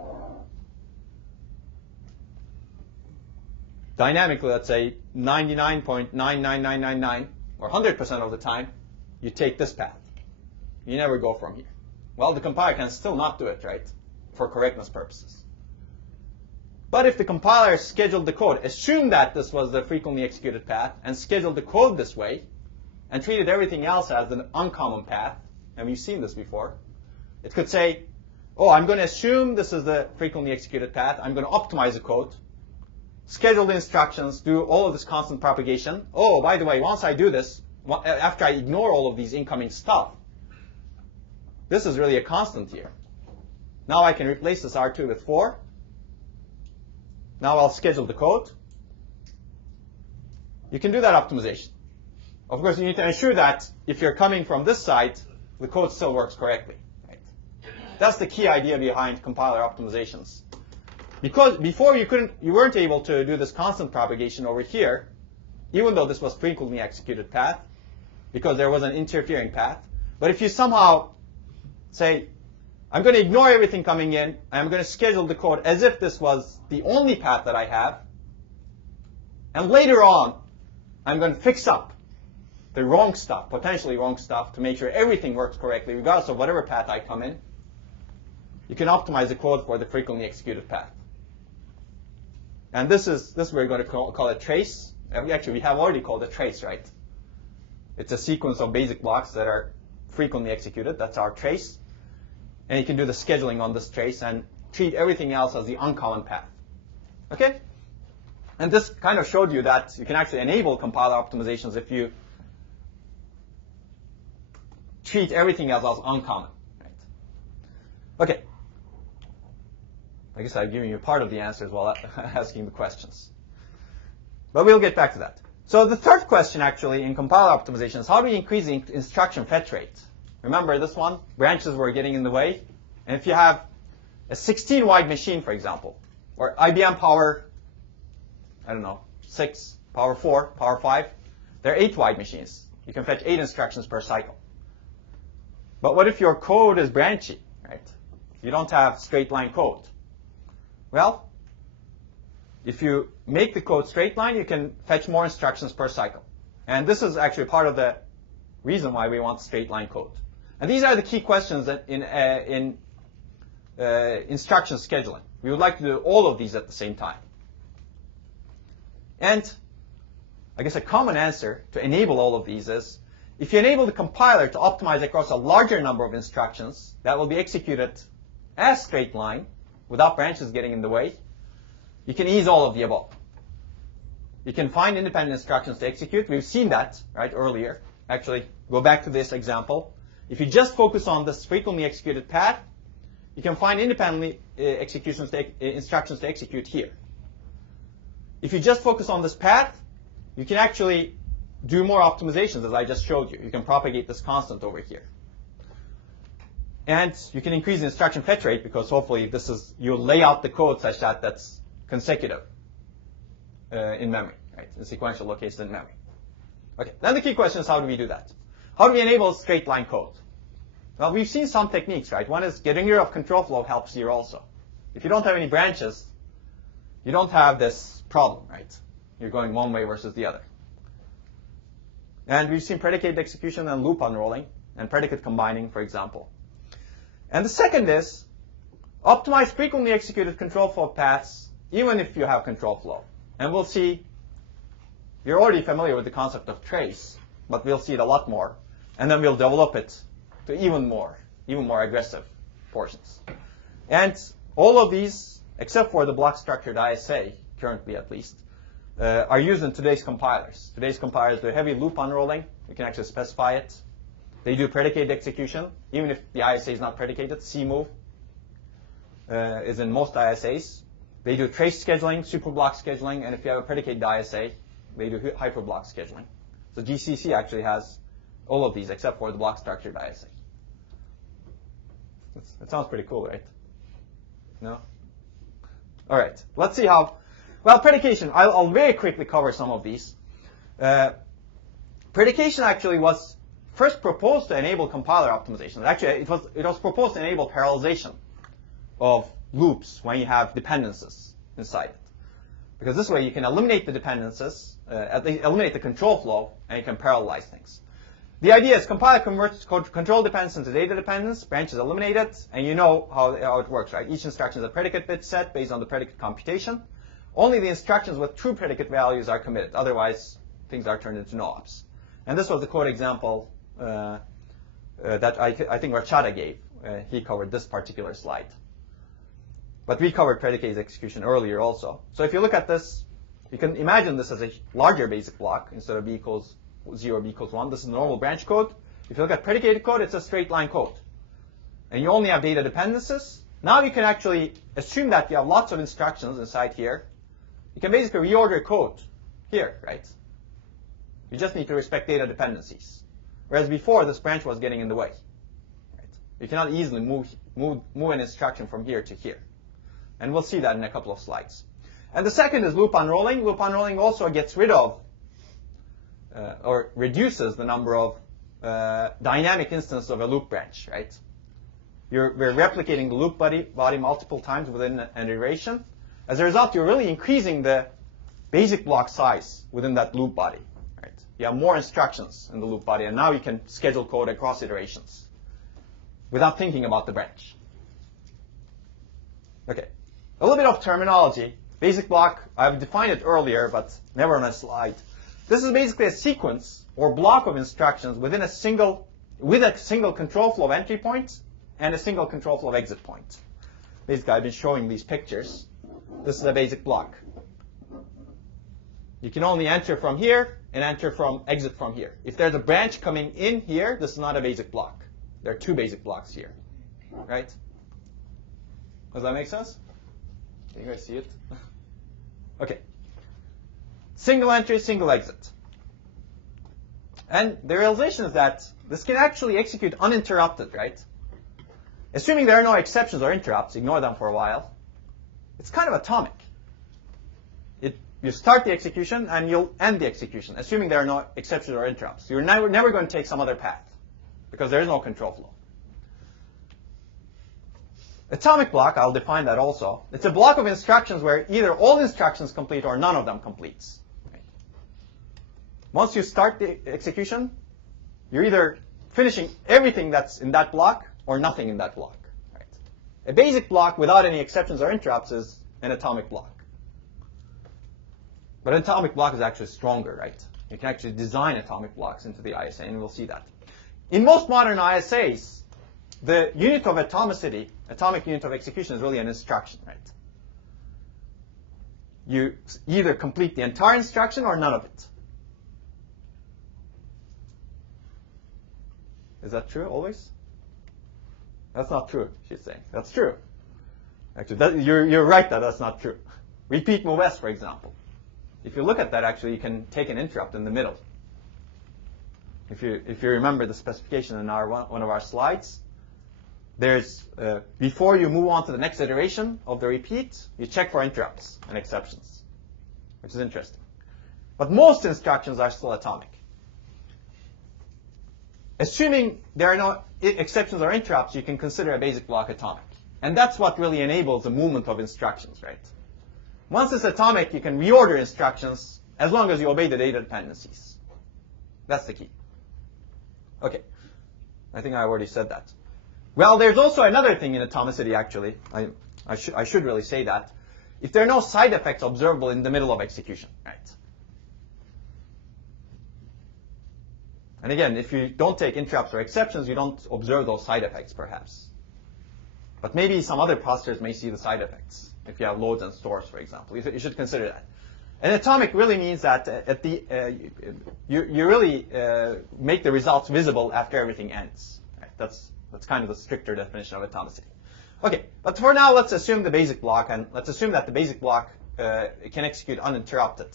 Dynamically, let's say 99.99999 or 100% of the time, you take this path. You never go from here. Well, the compiler can still not do it, right? For correctness purposes. But if the compiler scheduled the code, assumed that this was the frequently executed path, and scheduled the code this way, and treated everything else as an uncommon path, and we've seen this before, it could say, oh, I'm going to assume this is the frequently executed path. I'm going to optimize the code. schedule the instructions, do all of this constant propagation. Oh, by the way, once I do this, after I ignore all of these incoming stuff, this is really a constant here. Now I can replace this R2 with 4. Now I'll schedule the code. You can do that optimization. Of course, you need to ensure that if you're coming from this side, the code still works correctly. Right? That's the key idea behind compiler optimizations. Because before you weren't able to do this constant propagation over here, even though this was frequently executed path, because there was an interfering path. But if you somehow say, I'm going to ignore everything coming in, and I'm going to schedule the code as if this was the only path that I have, and later on, I'm going to fix up the wrong stuff, potentially wrong stuff, to make sure everything works correctly, regardless of whatever path I come in. You can optimize the code for the frequently executed path. And this we're going to call a trace. Actually, we have already called a trace, right? It's a sequence of basic blocks that are frequently executed. That's our trace. And you can do the scheduling on this trace and treat everything else as the uncommon path. Okay? And this kind of showed you that you can actually enable compiler optimizations if you treat everything else as uncommon. Right? Okay. I guess I've given you part of the answers while asking the questions. But we'll get back to that. So the third question, actually, in compiler optimization is how do we increase the instruction fetch rate? Remember this one? Branches were getting in the way. And if you have a 16-wide machine, for example, or IBM power, I don't know, 6, power 4, power 5, they're 8-wide machines. You can fetch 8 instructions per cycle. But what if your code is branchy, right? You don't have straight line code. Well, if you make the code straight line, you can fetch more instructions per cycle. And this is actually part of the reason why we want straight line code. And these are the key questions that in instruction scheduling. We would like to do all of these at the same time. And I guess a common answer to enable all of these is if you enable the compiler to optimize across a larger number of instructions that will be executed as straight line without branches getting in the way, you can ease all of the above. You can find independent instructions to execute. We've seen that right earlier. Actually, go back to this example. If you just focus on this frequently executed path, you can find independently instructions to execute here. If you just focus on this path, you can actually do more optimizations, as I just showed you. You can propagate this constant over here. And you can increase the instruction fetch rate because hopefully you'll lay out the code such that that's consecutive in memory, right? In sequential locations in memory. Okay, then the key question is how do we do that? How do we enable straight line code? Well, we've seen some techniques, right? One is getting rid of control flow helps here also. If you don't have any branches, you don't have this problem, right? You're going one way versus the other. And we've seen predicate execution and loop unrolling and predicate combining, for example. And the second is optimize frequently executed control flow paths even if you have control flow. And we'll see, you're already familiar with the concept of trace, but we'll see it a lot more. And then we'll develop it to even more aggressive portions. And all of these, except for the block structured ISA, currently at least, are used in today's compilers. Today's compilers do heavy loop unrolling. You can actually specify it. They do predicate execution, even if the ISA is not predicated. CMove is in most ISAs. They do trace scheduling, superblock scheduling, and if you have a predicated ISA, they do hyperblock scheduling. So GCC actually has all of these except for the block structured ISA. That sounds pretty cool, right? No? All right, let's see how. Well, predication, I'll very quickly cover some of these. Predication actually was first proposed to enable compiler optimization. Actually, it was proposed to enable parallelization of loops when you have dependencies inside it. Because this way you can eliminate the dependencies, eliminate the control flow, and you can parallelize things. The idea is compiler converts control dependence into data dependence, branches eliminated, and you know how it works, right? Each instruction is a predicate bit set based on the predicate computation. Only the instructions with true predicate values are committed. Otherwise, things are turned into no-ops. And this was the code example that I think Rachada gave. He covered this particular slide. But we covered predicate execution earlier also. So if you look at this, You can imagine this as a larger basic block instead of b equals 0, b equals 1. This is the normal branch code. If you look at predicated code, it's a straight line code. And you only have data dependencies. Now you can actually assume that you have lots of instructions inside here. You can basically reorder code here, right? You just need to respect data dependencies. Whereas before, this branch was getting in the way. Right? You cannot easily move an instruction from here to here. And we'll see that in a couple of slides. And the second is loop unrolling. Loop unrolling also gets rid of or reduces the number of dynamic instances of a loop branch, right? We're replicating the loop body multiple times within an iteration. As a result, you're really increasing the basic block size within that loop body, right? You have more instructions in the loop body, and now you can schedule code across iterations without thinking about the branch. Okay, a little bit of terminology. Basic block, I've defined it earlier, but never on a slide. This is basically a sequence or block of instructions with a single control flow of entry point and a single control flow of exit point. Basically, I've been showing these pictures. This is a basic block. You can only enter from here and exit from here. If there's a branch coming in here, this is not a basic block. There are two basic blocks here, right? Does that make sense? Can you guys see it? Okay. Single entry, single exit. And the realization is that this can actually execute uninterrupted, right? Assuming there are no exceptions or interrupts, ignore them for a while. It's kind of atomic. You start the execution and you'll end the execution, assuming there are no exceptions or interrupts. You're never going to take some other path because there is no control flow. Atomic block, I'll define that also. It's a block of instructions where either all instructions complete or none of them completes. Right? Once you start the execution, you're either finishing everything that's in that block or nothing in that block. Right? A basic block without any exceptions or interrupts is an atomic block. But an atomic block is actually stronger, right? You can actually design atomic blocks into the ISA, and we'll see that. In most modern ISAs, the unit of atomicity, atomic unit of execution, is really an instruction, right? You either complete the entire instruction or none of it. Is that true always? That's not true, she's saying. That's true. Actually, you're right that that's not true. Repeat move S, for example. If you look at that, actually, you can take an interrupt in the middle. If you remember the specification in one of our slides, there's before you move on to the next iteration of the repeat, you check for interrupts and exceptions, which is interesting. But most instructions are still atomic. Assuming there are no exceptions or interrupts, you can consider a basic block atomic. And that's what really enables the movement of instructions, right? Once it's atomic, you can reorder instructions as long as you obey the data dependencies. That's the key. Okay. I think I already said that. Well, there's also another thing in atomicity, actually. I should really say that. If there are no side effects observable in the middle of execution, right? And again, if you don't take interrupts or exceptions, you don't observe those side effects, perhaps. But maybe some other processors may see the side effects. If you have loads and stores, for example, you should consider that. And atomic really means that you really make the results visible after everything ends. Right? That's kind of the stricter definition of atomicity. Okay, but for now, let's assume the basic block, and let's assume that the basic block can execute uninterrupted.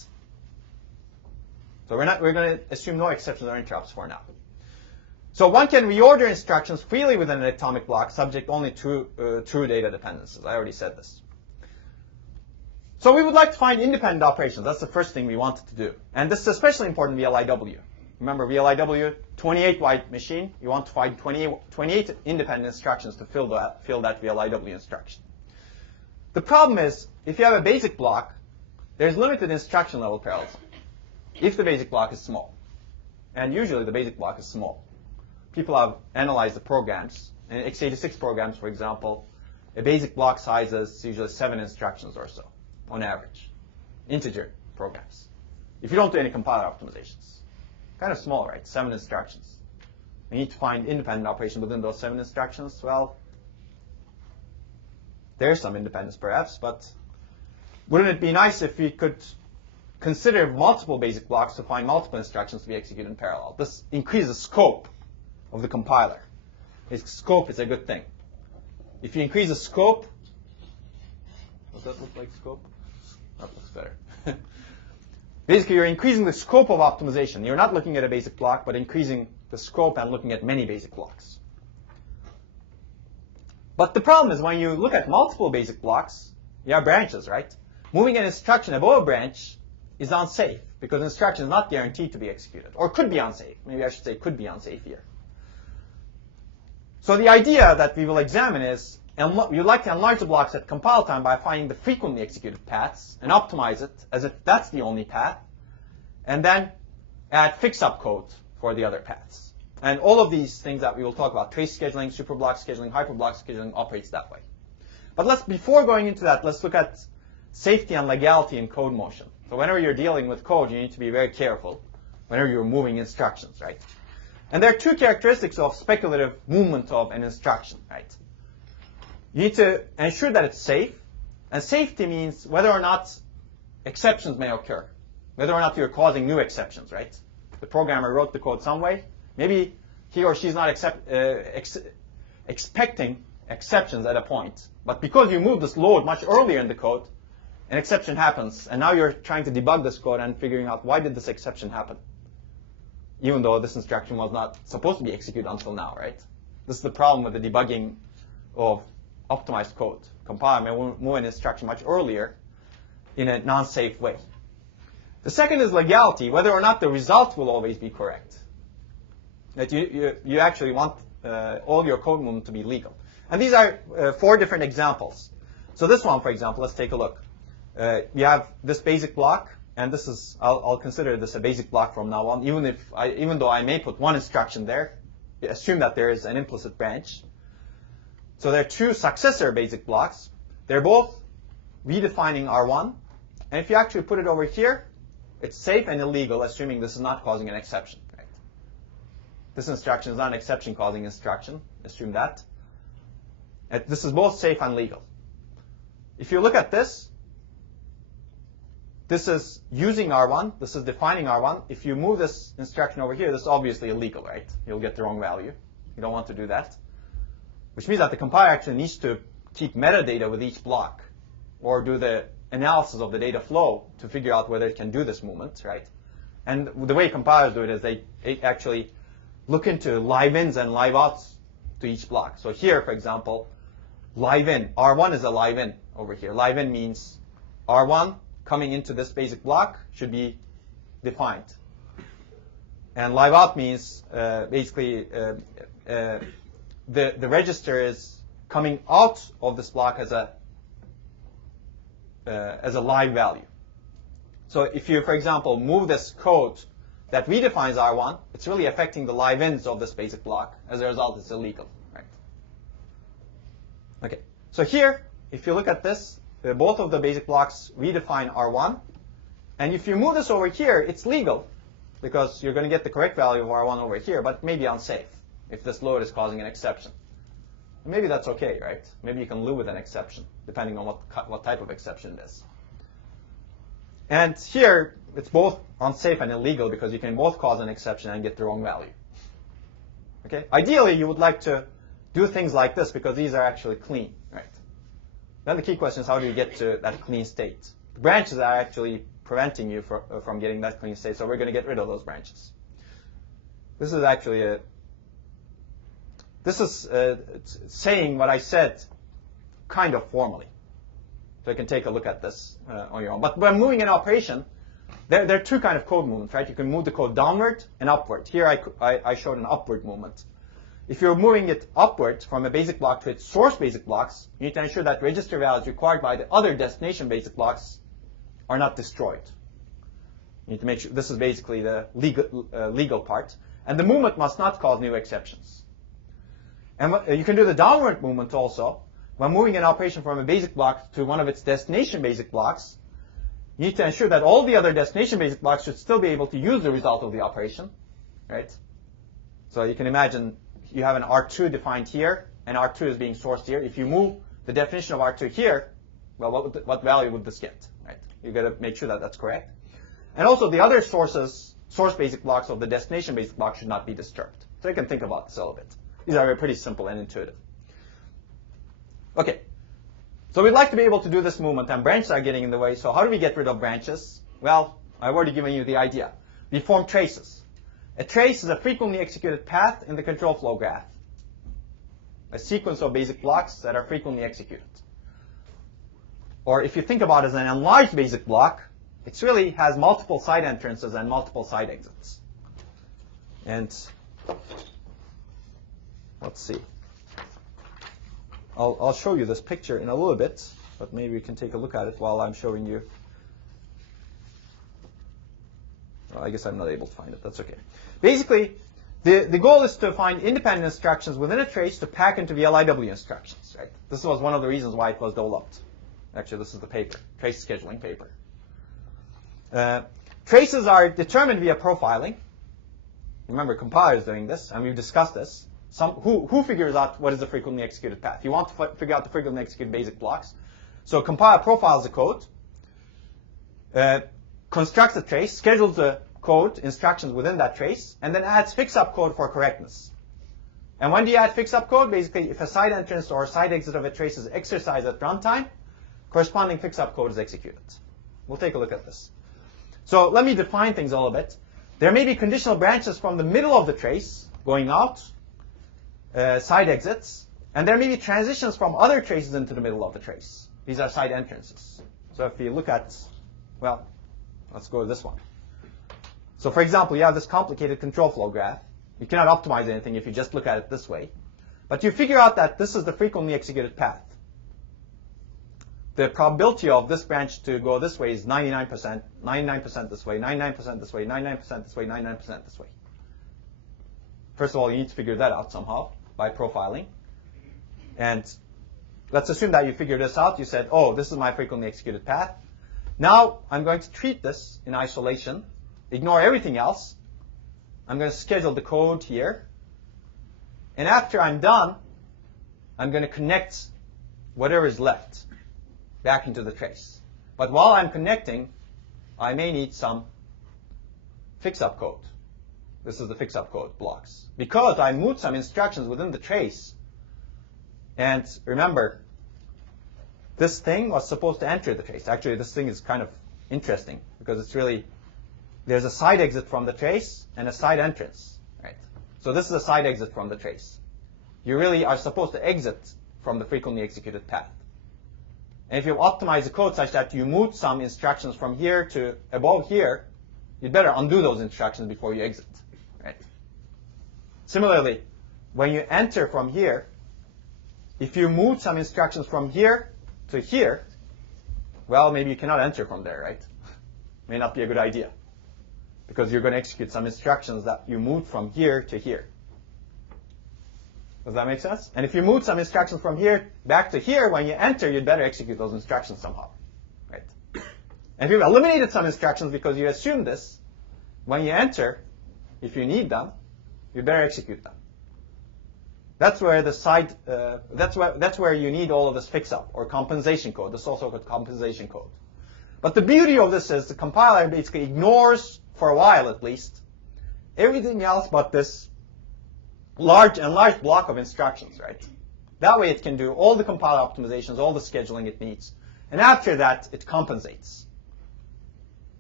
So we're going to assume no exceptions or interrupts for now. So one can reorder instructions freely within an atomic block, subject only to true data dependencies. I already said this. So we would like to find independent operations. That's the first thing we wanted to do. And this is especially important in VLIW. Remember VLIW, 28-byte machine. You want to find 28 independent instructions to fill that VLIW instruction. The problem is, if you have a basic block, there's limited instruction level parallelism if the basic block is small. And usually the basic block is small. People have analyzed the programs. In x86 programs, for example, a basic block size is usually 7 instructions or so, on average. Integer programs. If you don't do any compiler optimizations. Kind of small, right? 7 instructions. We need to find independent operation within those 7 instructions. Well, there's some independence perhaps, but wouldn't it be nice if we could consider multiple basic blocks to find multiple instructions to be executed in parallel. This increases scope of the compiler. Scope is a good thing. If you increase the scope, does that look like scope? That looks better. Basically, you're increasing the scope of optimization. You're not looking at a basic block, but increasing the scope and looking at many basic blocks. But the problem is when you look at multiple basic blocks, you have branches, right? Moving an instruction above a branch is unsafe because instruction is not guaranteed to be executed, or could be unsafe. Maybe I should say could be unsafe here. So the idea that we will examine is you'd like to enlarge the blocks at compile time by finding the frequently executed paths and optimize it as if that's the only path, and then add fix-up code for the other paths. And all of these things that we will talk about, trace scheduling, superblock scheduling, hyperblock scheduling, operates that way. But before going into that, let's look at safety and legality in code motion. So whenever you're dealing with code, you need to be very careful whenever you're moving instructions, right? And there are two characteristics of speculative movement of an instruction, right? You need to ensure that it's safe. And safety means whether or not exceptions may occur, whether or not you're causing new exceptions, right? The programmer wrote the code some way. Maybe he or she's not expecting exceptions at a point. But because you move this load much earlier in the code, an exception happens. And now you're trying to debug this code and figuring out why did this exception happen, even though this instruction was not supposed to be executed until now, right? This is the problem with the debugging of optimized code. Compiler may move an instruction much earlier in a non-safe way. The second is legality, whether or not the result will always be correct. That you actually want all your code movement to be legal. And these are 4 different examples. So this one, for example, let's take a look. You have this basic block, and this is I'll consider this a basic block from now on, even though I may put one instruction there. Assume that there is an implicit branch. So there are 2 successor basic blocks. They're both redefining R1. And if you actually put it over here, it's safe and illegal, assuming this is not causing an exception. Right? This instruction is not an exception-causing instruction. Assume that. This is both safe and legal. If you look at this, this is using R1. This is defining R1. If you move this instruction over here, this is obviously illegal, right? You'll get the wrong value. You don't want to do that. Which means that the compiler actually needs to keep metadata with each block, or do the analysis of the data flow to figure out whether it can do this movement, right? And the way compilers do it is they actually look into live ins and live outs to each block. So here, for example, live in, R1 is a live in over here. Live in means R1 coming into this basic block should be defined. And live out means basically the register is coming out of this block as a live value. So if you, for example, move this code that redefines R1, it's really affecting the live ins of this basic block. As a result, it's illegal, right? Okay. So here, if you look at this, both of the basic blocks redefine R1. And if you move this over here, it's legal, because you're going to get the correct value of R1 over here, but it may be unsafe if this load is causing an exception. And maybe that's okay, right? Maybe you can live with an exception, depending on what type of exception it is. And here, it's both unsafe and illegal, because you can both cause an exception and get the wrong value. Okay? Ideally, you would like to do things like this, because these are actually clean, right? Then the key question is, how do you get to that clean state? The branches are actually preventing you from getting that clean state, so we're going to get rid of those branches. This is actually saying what I said kind of formally. So you can take a look at this on your own. But when moving an operation, there are 2 kinds of code movements, right? You can move the code downward and upward. Here I showed an upward movement. If you're moving it upward from a basic block to its source basic blocks, you need to ensure that register values required by the other destination basic blocks are not destroyed. You need to make sure this is basically the legal part. And the movement must not cause new exceptions. And you can do the downward movement also. When moving an operation from a basic block to one of its destination basic blocks, you need to ensure that all the other destination basic blocks should still be able to use the result of the operation, right? So you can imagine you have an R2 defined here, and R2 is being sourced here. If you move the definition of R2 here, well, what value would this get, right? You've got to make sure that that's correct. And also the other source basic blocks of the destination basic block should not be disturbed. So you can think about this a little bit. These are pretty simple and intuitive. Okay. So we'd like to be able to do this movement, and branches are getting in the way. So how do we get rid of branches? Well, I've already given you the idea. We form traces. A trace is a frequently executed path in the control flow graph. A sequence of basic blocks that are frequently executed. Or if you think about it as an enlarged basic block, it really has multiple side entrances and multiple side exits. And let's see. I'll show you this picture in a little bit, but maybe we can take a look at it while I'm showing you. Well, I guess I'm not able to find it. That's okay. Basically, the goal is to find independent instructions within a trace to pack into the LIW instructions. Right? This was one of the reasons why it was developed. Actually, this is the paper, trace scheduling paper. Traces are determined via profiling. Remember, compiler is doing this, and we've discussed this. Who figures out what is the frequently executed path? You want to figure out the frequently executed basic blocks. So compiler profiles the code, constructs a trace, schedules the code instructions within that trace, and then adds fix-up code for correctness. And when do you add fix-up code? Basically, if a side entrance or side exit of a trace is exercised at runtime, corresponding fix-up code is executed. We'll take a look at this. So let me define things a little bit. There may be conditional branches from the middle of the trace going out, side exits, and there may be transitions from other traces into the middle of the trace. These are side entrances. So if you look at, well, let's go to this one. So for example, you have this complicated control flow graph. You cannot optimize anything if you just look at it this way. But you figure out that this is the frequently executed path. The probability of this branch to go this way is 99%, 99% this way, 99% this way, 99% this way, 99% this way. First of all, you need to figure that out somehow by profiling. And let's assume that you figured this out. You said, oh, this is my frequently executed path. Now I'm going to treat this in isolation, ignore everything else. I'm going to schedule the code here. And after I'm done, I'm going to connect whatever is left back into the trace. But while I'm connecting, I may need some fix-up code. This is the fix-up code blocks. Because I moved some instructions within the trace. And remember, this thing was supposed to enter the trace. Actually, this thing is kind of interesting because it's really, there's a side exit from the trace and a side entrance. Right? So this is a side exit from the trace. You really are supposed to exit from the frequently executed path. And if you optimize the code such that you move some instructions from here to above here, you'd better undo those instructions before you exit. Right? Similarly, when you enter from here, if you move some instructions from here to here, well, maybe you cannot enter from there, right? May not be a good idea because you're going to execute some instructions that you moved from here to here. Does that make sense? And if you move some instructions from here back to here, when you enter, you'd better execute those instructions somehow, right? And if you've eliminated some instructions because you assume this, when you enter, if you need them, you better execute them. That's where the side. That's where you need all of this fix-up or compensation code. This is also called compensation code. But the beauty of this is the compiler basically ignores, for a while at least, everything else but this large block of instructions, right? That way it can do all the compiler optimizations, all the scheduling it needs. And after that, it compensates.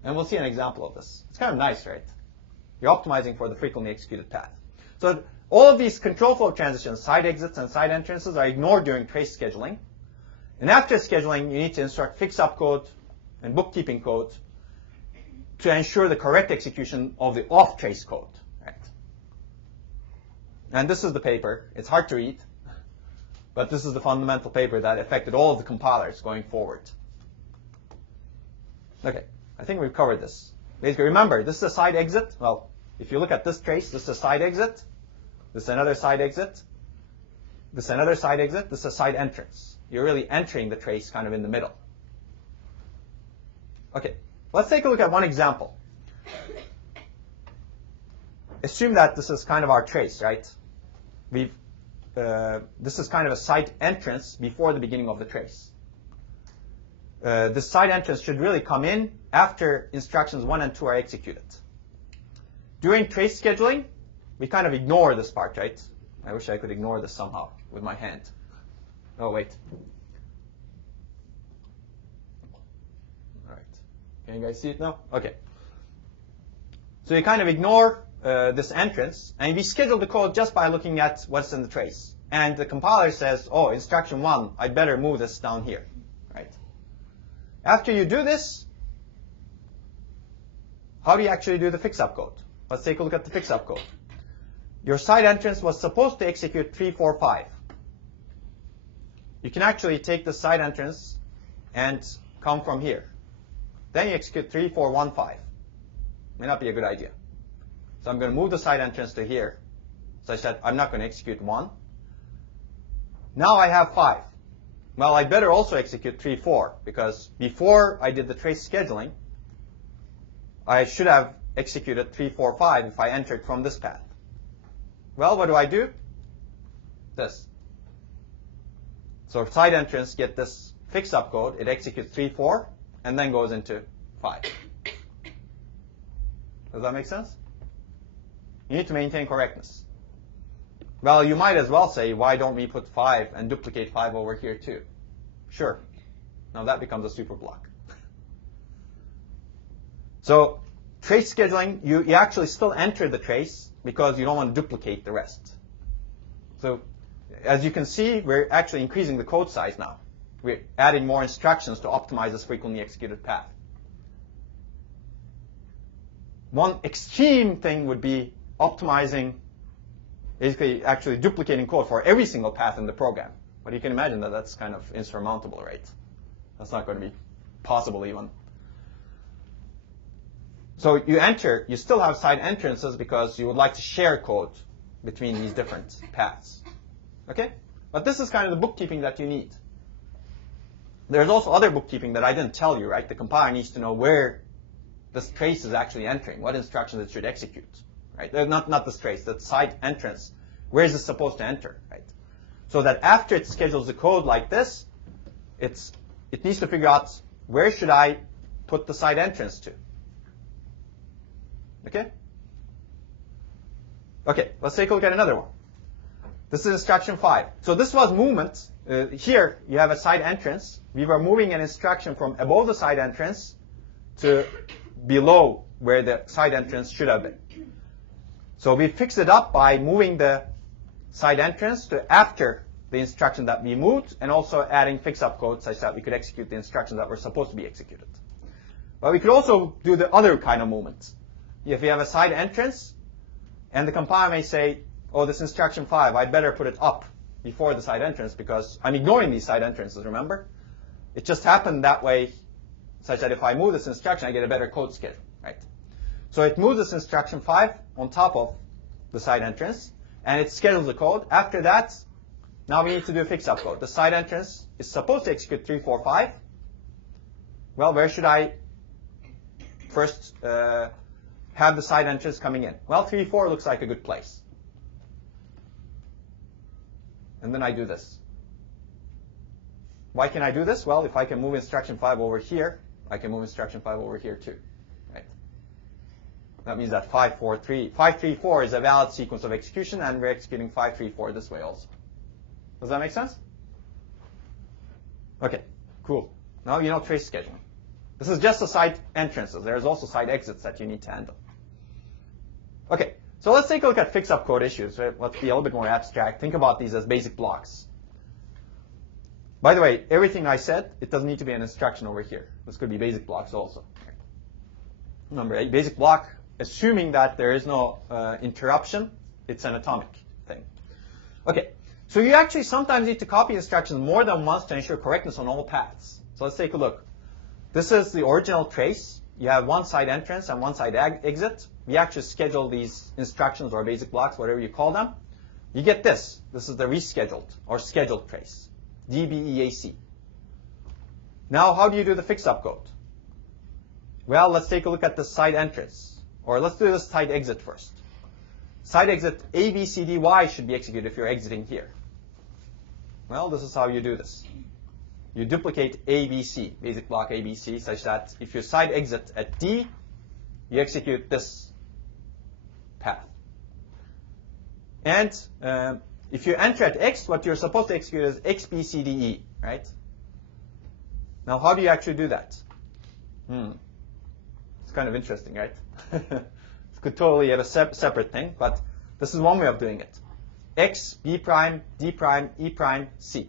And we'll see an example of this. It's kind of nice, right? You're optimizing for the frequently executed path. So all of these control flow transitions, side exits and side entrances, are ignored during trace scheduling. And after scheduling, you need to instruct fix-up code and bookkeeping code to ensure the correct execution of the off-trace code. Right? And this is the paper. It's hard to read, but this is the fundamental paper that affected all of the compilers going forward. Okay, I think we've covered this. Basically, remember, this is a side exit. Well, if you look at this trace, this is a side exit. This is another side exit. This is another side exit. This is a side entrance. You're really entering the trace kind of in the middle. Okay, let's take a look at one example. Assume that this is kind of our trace, right? This is kind of a side entrance before the beginning of the trace. the side entrance should really come in after instructions 1 and 2 are executed. During trace scheduling, we kind of ignore this part, right? I wish I could ignore this somehow with my hand. Oh, wait. All right. Can you guys see it now? OK. So you kind of ignore this entrance, and we schedule the code just by looking at what's in the trace. And the compiler says, oh, instruction 1, I'd better move this down here, right? After you do this, how do you actually do the fix-up code? Let's take a look at the fix-up code. Your side entrance was supposed to execute 3, 4, 5. You can actually take the side entrance and come from here. Then you execute 3, 4, 1, 5. May not be a good idea. So I'm going to move the side entrance to here, such that I'm not going to execute 1. Now I have 5. Well, I better also execute 3, 4, because before I did the trace scheduling, I should have executed 3, 4, 5 if I entered from this path. Well, what do? This. So side entrance get this fix-up code. It executes 3, 4, and then goes into 5. Does that make sense? You need to maintain correctness. Well, you might as well say, why don't we put 5 and duplicate 5 over here too? Sure. Now that becomes a super block. So trace scheduling, you actually still enter the trace because you don't want to duplicate the rest. So as you can see, we're actually increasing the code size now. We're adding more instructions to optimize this frequently executed path. One extreme thing would be optimizing, basically actually duplicating code for every single path in the program. But you can imagine that that's kind of insurmountable, right? That's not going to be possible even. So you still have side entrances because you would like to share code between these different paths. Okay? But this is kind of the bookkeeping that you need. There's also other bookkeeping that I didn't tell you, right? The compiler needs to know where this trace is actually entering, what instructions it should execute, right? Not this trace, that side entrance. Where is it supposed to enter, right? So that after it schedules the code like this, it needs to figure out where should I put the side entrance to. Okay? Okay, let's take a look at another one. This is instruction 5. So this was movement. Here you have a side entrance. We were moving an instruction from above the side entrance to below where the side entrance should have been. So we fixed it up by moving the side entrance to after the instruction that we moved, and also adding fix-up code such that we could execute the instructions that were supposed to be executed. But we could also do the other kind of movement. If we have a side entrance, and the compiler may say, oh, this instruction 5, I'd better put it up before the side entrance because I'm ignoring these side entrances, remember? It just happened that way, such that if I move this instruction, I get a better code schedule, right? So it moves this instruction 5 on top of the side entrance, and it schedules the code. After that, now we need to do a fix-up code. The side entrance is supposed to execute 3, 4, 5. Well, where should I first have the side entrance coming in? Well, 3, 4 looks like a good place. And then I do this. Why can I do this? Well, if I can move instruction 5 over here, I can move instruction 5 over here too. Right? That means that 5, 4, 3, 5, 3, 4 is a valid sequence of execution, and we're executing 5, 3, 4 this way also. Does that make sense? Okay, cool. Now you know trace scheduling. This is just the side entrances. There's also side exits that you need to handle. Okay, so let's take a look at fix-up code issues. Right? Let's be a little bit more abstract. Think about these as basic blocks. By the way, everything I said, it doesn't need to be an instruction over here. This could be basic blocks also. Number 8, basic block, assuming that there is no interruption, it's an atomic thing. Okay, so you actually sometimes need to copy instructions more than once to ensure correctness on all paths. So let's take a look. This is the original trace. You have one side entrance and one side exit. We actually schedule these instructions or basic blocks, whatever you call them. You get this. This is the rescheduled or scheduled trace. DBEAC. Now, how do you do the fix-up code? Well, let's take a look at the side entrance. Or let's do the side exit first. Side exit A, B, C, D, Y should be executed if you're exiting here. Well, this is how you do this. you duplicate ABC, basic block ABC, such that if you side exit at D, you execute this path. And if you enter at X, what you're supposed to execute is X, B, C, D, E, right? Now, how do you actually do that? It's kind of interesting, right? It could totally have a separate thing, but this is one way of doing it. X, B prime, D prime, E prime, C.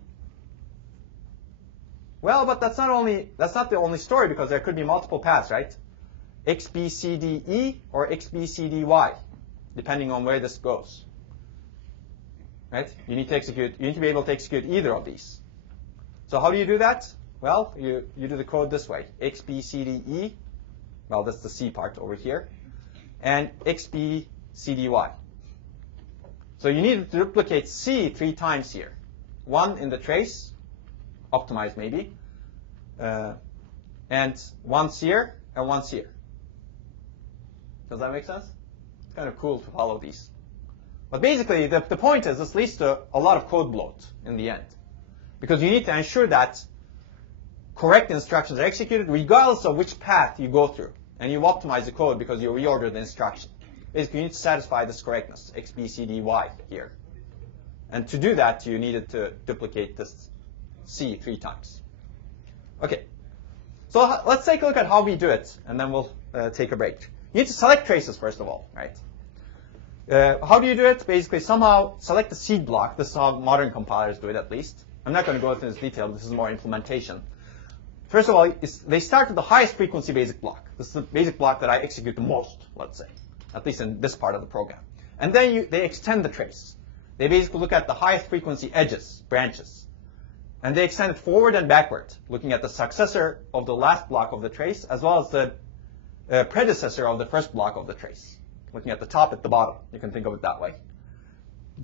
Well, but that's not the only story, because there could be multiple paths, right? X, B, C, D, E, or X, B, C, D, Y, depending on where this goes. Right? You need to be able to execute either of these. So how do you do that? Well, you do the code this way. X, B, C, D, E. Well, that's the C part over here. And X, B, C, D, Y. So you need to duplicate C 3 times here. One in the trace, optimized maybe, and once here and once here. Does that make sense? It's kind of cool to follow these. But basically, the point is this leads to a lot of code bloat in the end. Because you need to ensure that correct instructions are executed regardless of which path you go through. And you optimize the code because you reorder the instruction. Basically, you need to satisfy this correctness, X, B, C, D, Y here. And to do that, you needed to duplicate this C 3 times. OK. So let's take a look at how we do it, and then we'll take a break. You need to select traces, first of all, right? How do you do it? Basically, somehow select the seed block. This is how modern compilers do it, at least. I'm not going to go into this detail. This is more implementation. First of all, they start with the highest frequency basic block. This is the basic block that I execute the most, let's say, at least in this part of the program. And then they extend the trace. They basically look at the highest frequency edges, branches. And they extend it forward and backward, looking at the successor of the last block of the trace, as well as the predecessor of the first block of the trace. Looking at the top, at the bottom. You can think of it that way.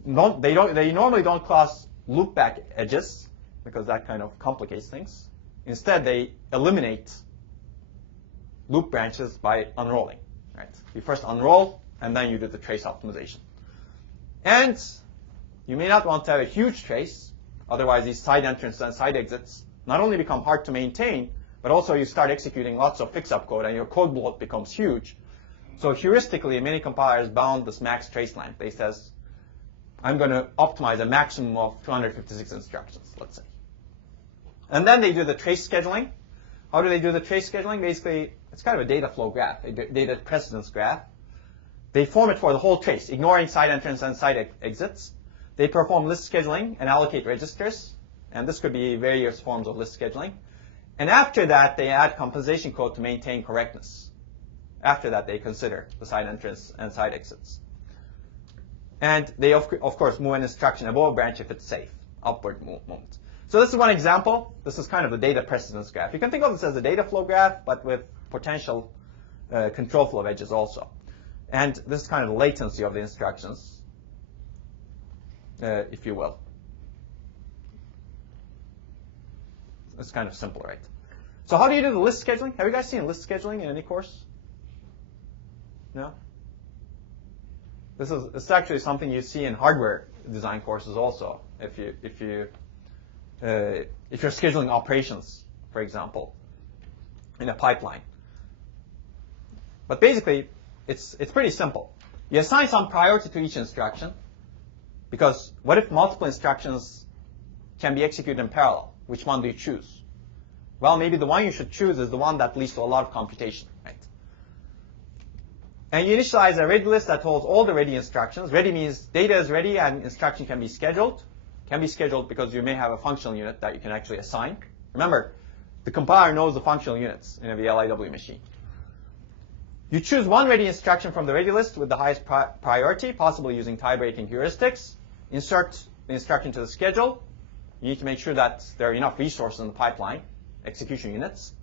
They normally don't cross loopback edges, because that kind of complicates things. Instead, they eliminate loop branches by unrolling. Right? You first unroll, and then you do the trace optimization. And you may not want to have a huge trace. Otherwise, these side entrances and side exits not only become hard to maintain, but also you start executing lots of fix-up code, and your code bloat becomes huge. So heuristically, many compilers bound this max trace length. They says, I'm going to optimize a maximum of 256 instructions, let's say. And then they do the trace scheduling. How do they do the trace scheduling? Basically, it's kind of a data flow graph, a data precedence graph. They form it for the whole trace, ignoring side entrance and side exits. They perform list scheduling and allocate registers. And this could be various forms of list scheduling. And after that, they add compensation code to maintain correctness. After that, they consider the side entrance and side exits. And they, of course, move an instruction above a branch if it's safe, upward movement. So this is one example. This is kind of the data precedence graph. You can think of this as a data flow graph, but with potential control flow of edges also. And this is kind of the latency of the instructions, if you will. It's kind of simple, right? So how do you do the list scheduling? Have you guys seen list scheduling in any course? No? This is actually something you see in hardware design courses also. If you're scheduling operations, for example, in a pipeline. But basically, it's pretty simple. You assign some priority to each instruction, because what if multiple instructions can be executed in parallel? Which one do you choose? Well, maybe the one you should choose is the one that leads to a lot of computation, right? And you initialize a ready list that holds all the ready instructions. Ready means data is ready and instruction can be scheduled. Can be scheduled because you may have a functional unit that you can actually assign. Remember, the compiler knows the functional units in a VLIW machine. You choose one ready instruction from the ready list with the highest priority, possibly using tie-breaking heuristics. Insert the instruction to the schedule. You need to make sure that there are enough resources in the pipeline, execution units.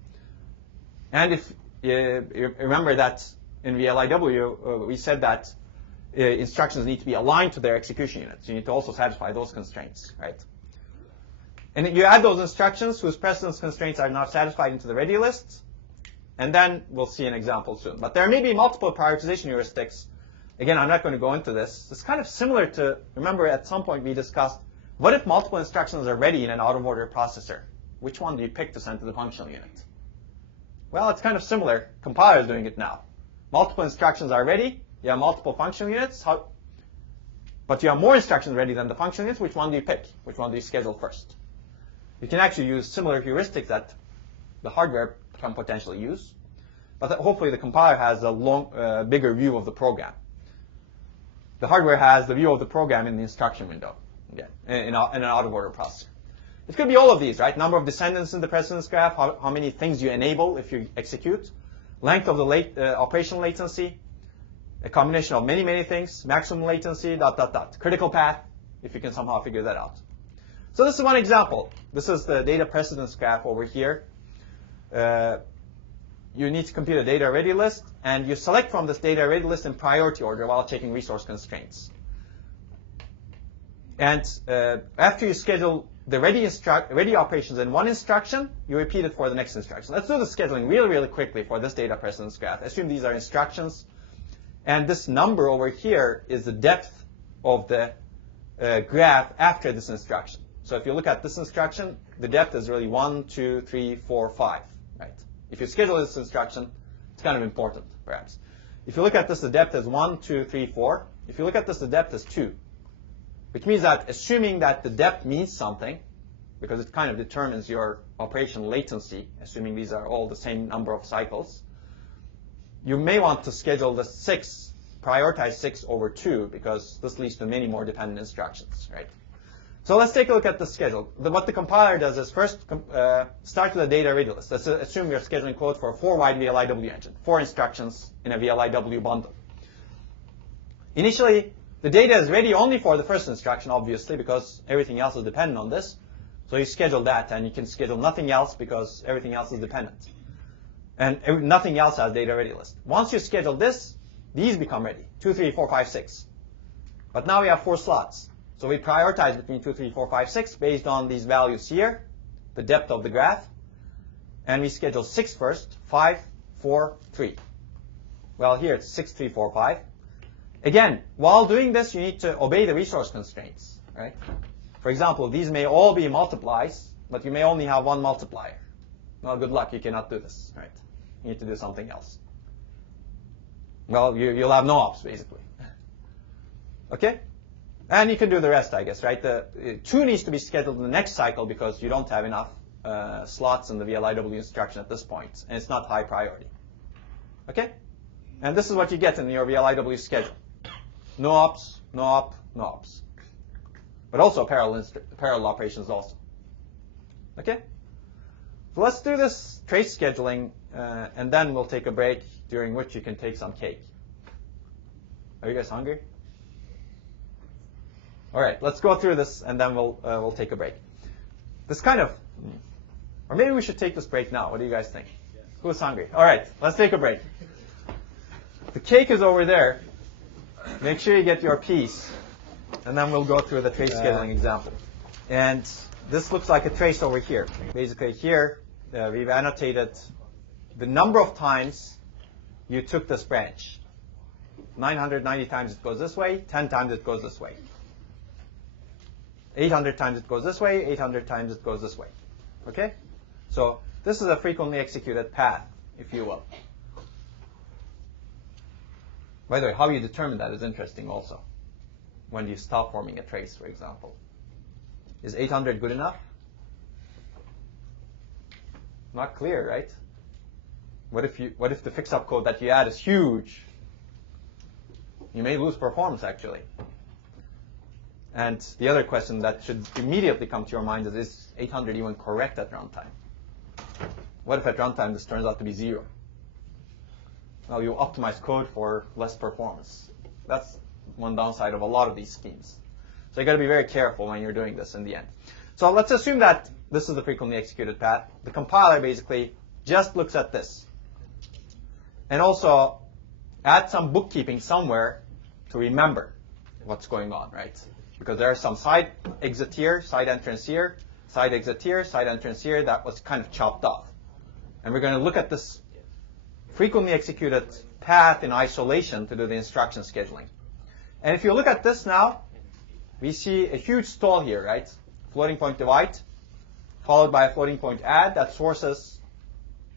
And if you remember that in VLIW, we said that instructions need to be aligned to their execution units. You need to also satisfy those constraints, right? And you add those instructions whose precedence constraints are not satisfied into the ready list. And then we'll see an example soon. But there may be multiple prioritization heuristics. Again, I'm not going to go into this. It's kind of similar to, remember at some point we discussed, what if multiple instructions are ready in an out-of-order processor? which one do you pick to send to the functional unit? Well, it's kind of similar. Compiler is doing it now. Multiple instructions are ready. You have multiple functional units. But you have more instructions ready than the functional units. Which one do you pick? Which one do you schedule first? You can actually use similar heuristics that the hardware can potentially use. But hopefully the compiler has a bigger view of the program. The hardware has the view of the program in the instruction window, again, in an out-of-order processor. It could be all of these, right? Number of descendants in the precedence graph, how many things you enable if you execute, length of the operational latency, a combination of many, many things, maximum latency, ... Critical path, if you can somehow figure that out. So this is one example. This is the data precedence graph over here. You need to compute a data ready list, and you select from this data ready list in priority order while checking resource constraints. And after you schedule the ready operations in one instruction, you repeat it for the next instruction. Let's do the scheduling really, really quickly for this data precedence graph. Assume these are instructions. And this number over here is the depth of the graph after this instruction. So if you look at this instruction, the depth is really 1, 2, 3, 4, 5, right? If you schedule this instruction, it's kind of important, perhaps. If you look at this, the depth is 1, 2, 3, 4. If you look at this, the depth is 2, which means that assuming that the depth means something, because it kind of determines your operational latency, assuming these are all the same number of cycles, you may want to schedule the 6, prioritize 6 over 2, because this leads to many more dependent instructions, right? So let's take a look at the schedule. What the compiler does is first start with a data ready list. Let's assume you're scheduling code for a 4-wide VLIW engine, 4 instructions in a VLIW bundle. Initially, the data is ready only for the first instruction, obviously, because everything else is dependent on this. So you schedule that, and you can schedule nothing else because everything else is dependent. And nothing else has data ready list. Once you schedule this, these become ready, 2, 3, 4, 5, 6. But now we have 4 slots. So we prioritize between 2, 3, 4, 5, 6 based on these values here, the depth of the graph. And we schedule 6 first, 5, 4, 3. Well, here it's 6, 3, 4, 5. Again, while doing this, you need to obey the resource constraints, right? For example, these may all be multiplies, but you may only have one multiplier. Well, good luck, you cannot do this, right? You need to do something else. Well, you'll have no ops, basically. Okay? And you can do the rest, I guess, right? The 2 needs to be scheduled in the next cycle because you don't have enough slots in the VLIW instruction at this point, and it's not high priority. Okay? And this is what you get in your VLIW schedule. No ops, no op, no ops. But also parallel operations also. Okay? So let's do this trace scheduling, and then we'll take a break, during which you can take some cake. Are you guys hungry? All right, let's go through this, and then we'll take a break. This kind of, or maybe we should take this break now. What do you guys think? Yes. Who's hungry? All right, let's take a break. The cake is over there. Make sure you get your piece, and then we'll go through the trace scheduling example. And this looks like a trace over here. Basically here, we've annotated the number of times you took this branch. 990 times it goes this way, 10 times it goes this way. 800 times it goes this way, 800 times it goes this way. Okay? So this is a frequently executed path, if you will. By the way, how you determine that is interesting also. When do you stop forming a trace, for example? Is 800 good enough? Not clear, right? What if the fix-up code that you add is huge? You may lose performance, actually. And the other question that should immediately come to your mind is 800 even correct at runtime? What if at runtime this turns out to be 0? Well, you optimize code for less performance. That's one downside of a lot of these schemes. So you got to be very careful when you're doing this in the end. So let's assume that this is the frequently executed path. The compiler basically just looks at this. And also add some bookkeeping somewhere to remember what's going on, right? Because there are some side exit here, side entrance here, side exit here, side entrance here that was kind of chopped off. And we're going to look at this frequently executed path in isolation to do the instruction scheduling. And if you look at this now, we see a huge stall here, right? Floating point divide. followed by a floating point add that sources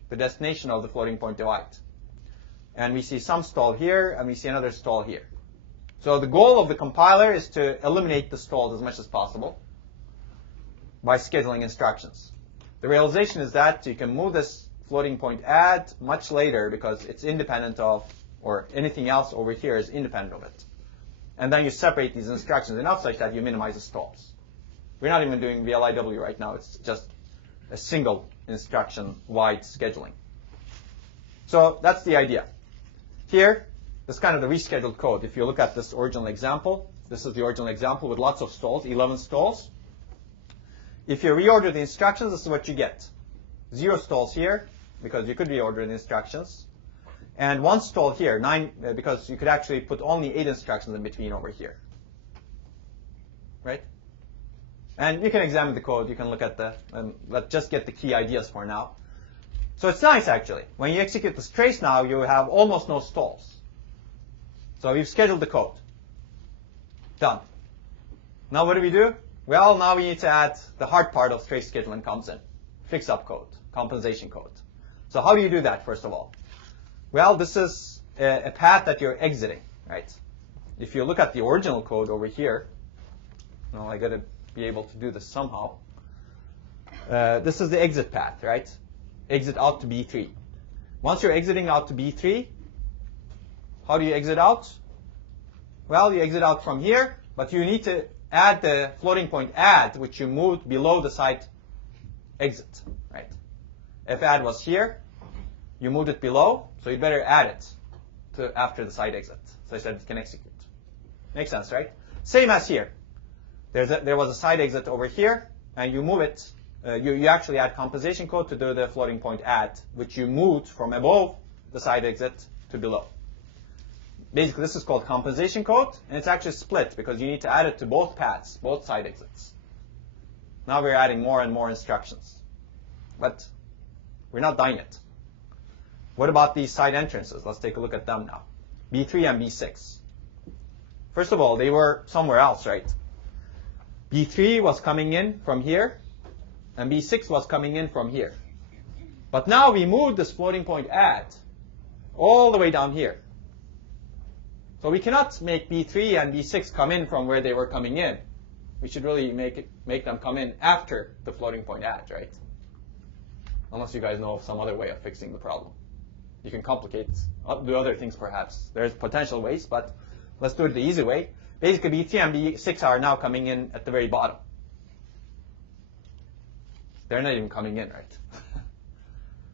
the destination of the floating point divide. And we see some stall here, and we see another stall here. So the goal of the compiler is to eliminate the stalls as much as possible by scheduling instructions. The realization is that you can move this floating point add much later because it's independent of, or anything else over here is independent of it. And then you separate these instructions enough such that you minimize the stalls. We're not even doing VLIW right now. It's just a single instruction-wide scheduling. So that's the idea. Here, this is kind of the rescheduled code. If you look at this original example, this is the original example with lots of stalls, 11 stalls. If you reorder the instructions, this is what you get. 0 stalls here, because you could reorder the instructions. And 1 stall here, 9, because you could actually put only 8 instructions in between over here. Right? And you can examine the code. You can look at let's just get the key ideas for now. So it's nice, actually. When you execute this trace now, you have almost no stalls. So we've scheduled the code. Done. Now what do we do? Well, now we need to add the hard part of trace scheduling comes in. Fix-up code, compensation code. So how do you do that, first of all? Well, this is a path that you're exiting, right? If you look at the original code over here, well, I got to be able to do this somehow. This is the exit path, right? Exit out to B3. Once you're exiting out to B3, how do you exit out? Well, you exit out from here, but you need to add the floating point add, which you moved below the site exit, right? If add was here, you moved it below, so you better add it to after the site exit, such that it can execute. Makes sense, right? Same as here. There was a site exit over here, and you move it. You actually add compensation code to do the floating point add, which you moved from above the site exit to below. Basically, this is called compensation code, and it's actually split because you need to add it to both paths, both site exits. Now we're adding more and more instructions. But we're not done yet. What about these side entrances? Let's take a look at them now. B3 and B6. First of all, they were somewhere else, right? B3 was coming in from here, and B6 was coming in from here. But now we moved this floating point add all the way down here. So we cannot make B3 and B6 come in from where they were coming in. We should really make them come in after the floating point add, right? Unless you guys know of some other way of fixing the problem. You can complicate, do other things perhaps. There's potential ways, but let's do it the easy way. Basically, B3 and B6 are now coming in at the very bottom. They're not even coming in, right?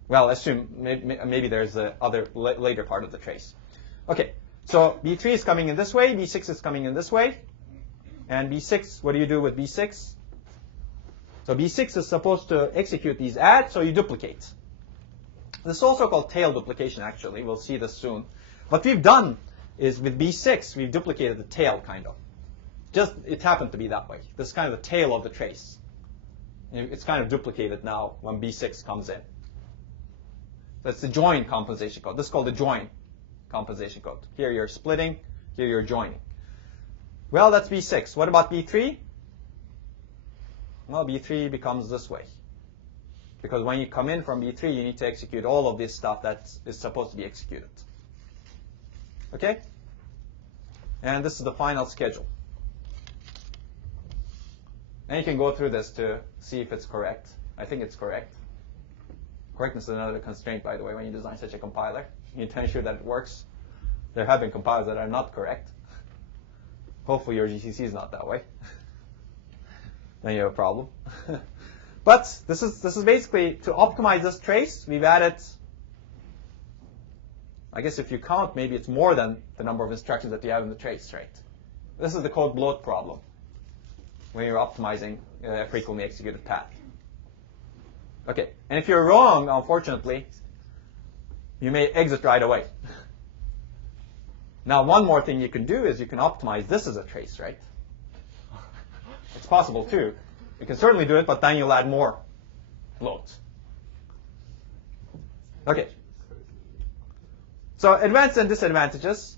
Well, assume maybe there's a other later part of the trace. Okay, so B3 is coming in this way, B6 is coming in this way. And B6, what do you do with B6? So B6 is supposed to execute these adds, so you duplicate. This is also called tail duplication, actually. We'll see this soon. What we've done is with B6, we've duplicated the tail, kind of. Just, it happened to be that way. This is kind of the tail of the trace. It's kind of duplicated now when B6 comes in. That's the join compensation code. This is called the join compensation code. Here you're splitting, here you're joining. Well, that's B6. What about B3? Well, B3 becomes this way. Because when you come in from B3, you need to execute all of this stuff that is supposed to be executed. Okay? And this is the final schedule. And you can go through this to see if it's correct. I think it's correct. Correctness is another constraint, by the way, when you design such a compiler. You need to ensure that it works. There have been compilers that are not correct. Hopefully your GCC is not that way. Then you have a problem. But this is basically to optimize this trace. We've added, I guess if you count, maybe it's more than the number of instructions that you have in the trace, right? This is the code bloat problem when you're optimizing a frequently executed path. Okay, and if you're wrong, unfortunately, you may exit right away. Now, one more thing you can do is you can optimize this as a trace, right? It's possible too. You can certainly do it, but then you'll add more bloat. Okay. So advantages and disadvantages.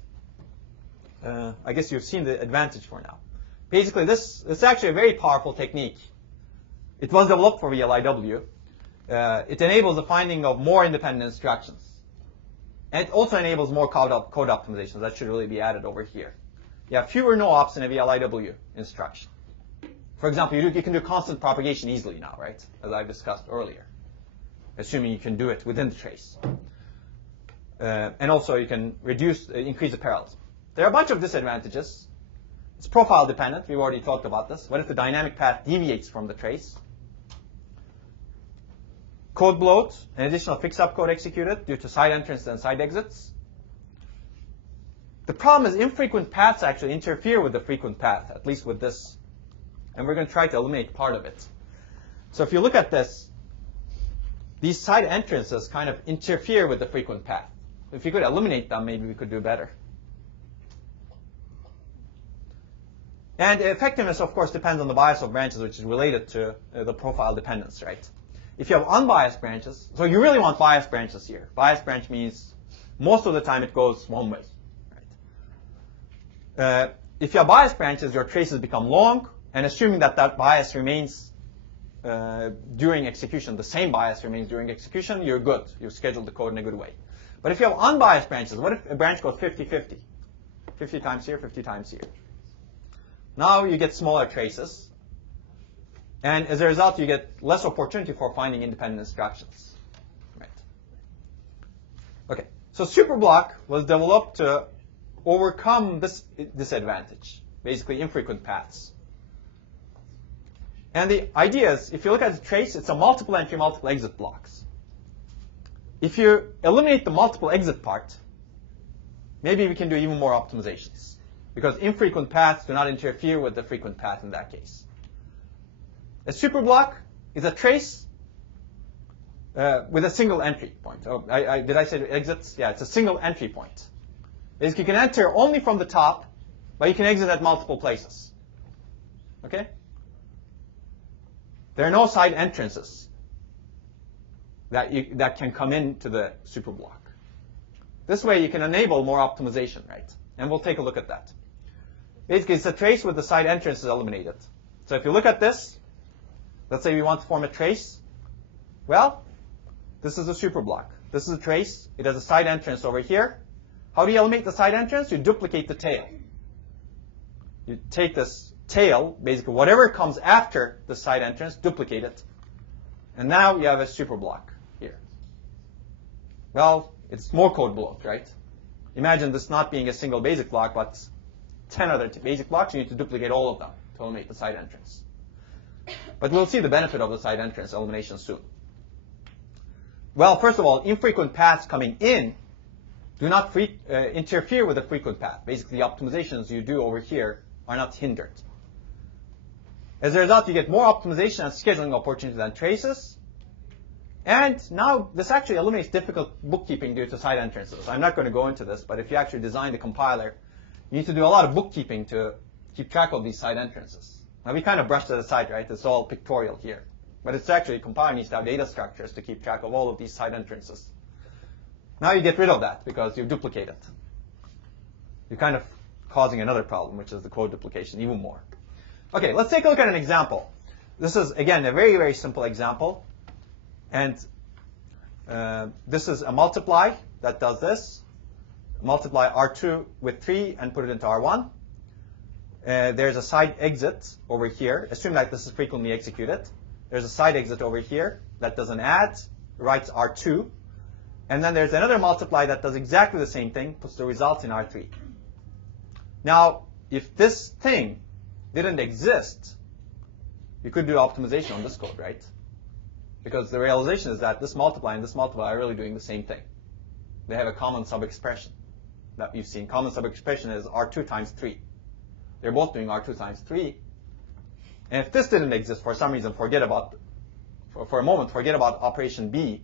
I guess you've seen the advantage for now. Basically, this is actually a very powerful technique It was developed for VLIW. It enables the finding of more independent instructions. And it also enables more code optimizations. That should really be added over here. You have fewer no-ops in a VLIW instruction. For example, you can do constant propagation easily now, right? As I've discussed earlier, assuming you can do it within the trace. And also you can increase the parallelism. There are a bunch of disadvantages. It's profile dependent. We've already talked about this. What if the dynamic path deviates from the trace? Code bloat, an additional fixed subcode executed due to side entrances and side exits. The problem is infrequent paths actually interfere with the frequent path, at least with this. And we're going to try to eliminate part of it. So if you look at this, these side entrances kind of interfere with the frequent path. If you could eliminate them, maybe we could do better. And effectiveness, of course, depends on the bias of branches, which is related to the profile dependence, right? If you have unbiased branches, so you really want biased branches here. Biased branch means most of the time it goes one way, right? If you have biased branches, your traces become long, and assuming that that bias remains during execution, the same bias remains during execution, you're good. You've scheduled the code in a good way. But if you have unbiased branches, what if a branch goes 50-50? 50 times here, 50 times here. Now you get smaller traces. And as a result, you get less opportunity for finding independent instructions. Right. Okay. So superblock was developed to overcome this disadvantage, basically infrequent paths. And the idea is, if you look at the trace, it's a multiple entry, multiple exit blocks. If you eliminate the multiple exit part, maybe we can do even more optimizations, because infrequent paths do not interfere with the frequent path in that case. A superblock is a trace with a single entry point. Oh, did I say exits? Yeah, it's a single entry point. Basically, you can enter only from the top, but you can exit at multiple places. Okay? There are no side entrances that can come into the superblock. This way, you can enable more optimization, right? And we'll take a look at that. Basically, it's a trace with the side entrances eliminated. So if you look at this, let's say we want to form a trace. Well, this is a superblock. This is a trace. It has a side entrance over here. How do you eliminate the side entrance? You duplicate the tail. You take this tail, basically whatever comes after the side entrance, duplicate it. And now you have a superblock here. Well, it's more code bloat, right? Imagine this not being a single basic block, but 10 other basic blocks. You need to duplicate all of them to eliminate the side entrance. But we'll see the benefit of the side entrance elimination soon. Well, first of all, infrequent paths coming in do not interfere with the frequent path. Basically, the optimizations you do over here are not hindered. As a result, you get more optimization and scheduling opportunities than traces. And now this actually eliminates difficult bookkeeping due to side entrances. I'm not going to go into this, but if you actually design the compiler, you need to do a lot of bookkeeping to keep track of these side entrances. Now, we kind of brushed it aside, right? It's all pictorial here. But it's actually, a compiler needs to have data structures to keep track of all of these side entrances. Now you get rid of that because you duplicate it. You're kind of causing another problem, which is the code duplication, even more. Okay, let's take a look at an example. This is, again, a very, very simple example. And this is a multiply that does this. Multiply R2 with 3 and put it into R1. There's a side exit over here. Assume that this is frequently executed. There's a side exit over here that does an add, writes R2. And then there's another multiply that does exactly the same thing, puts the results in R3. Now, if this thing didn't exist, you could do optimization on this code, right? Because the realization is that this multiply and this multiply are really doing the same thing. They have a common sub-expression that you've seen. Common sub-expression is R2 times 3. They're both doing R2 times 3. And if this didn't exist for some reason, for a moment, forget about operation B.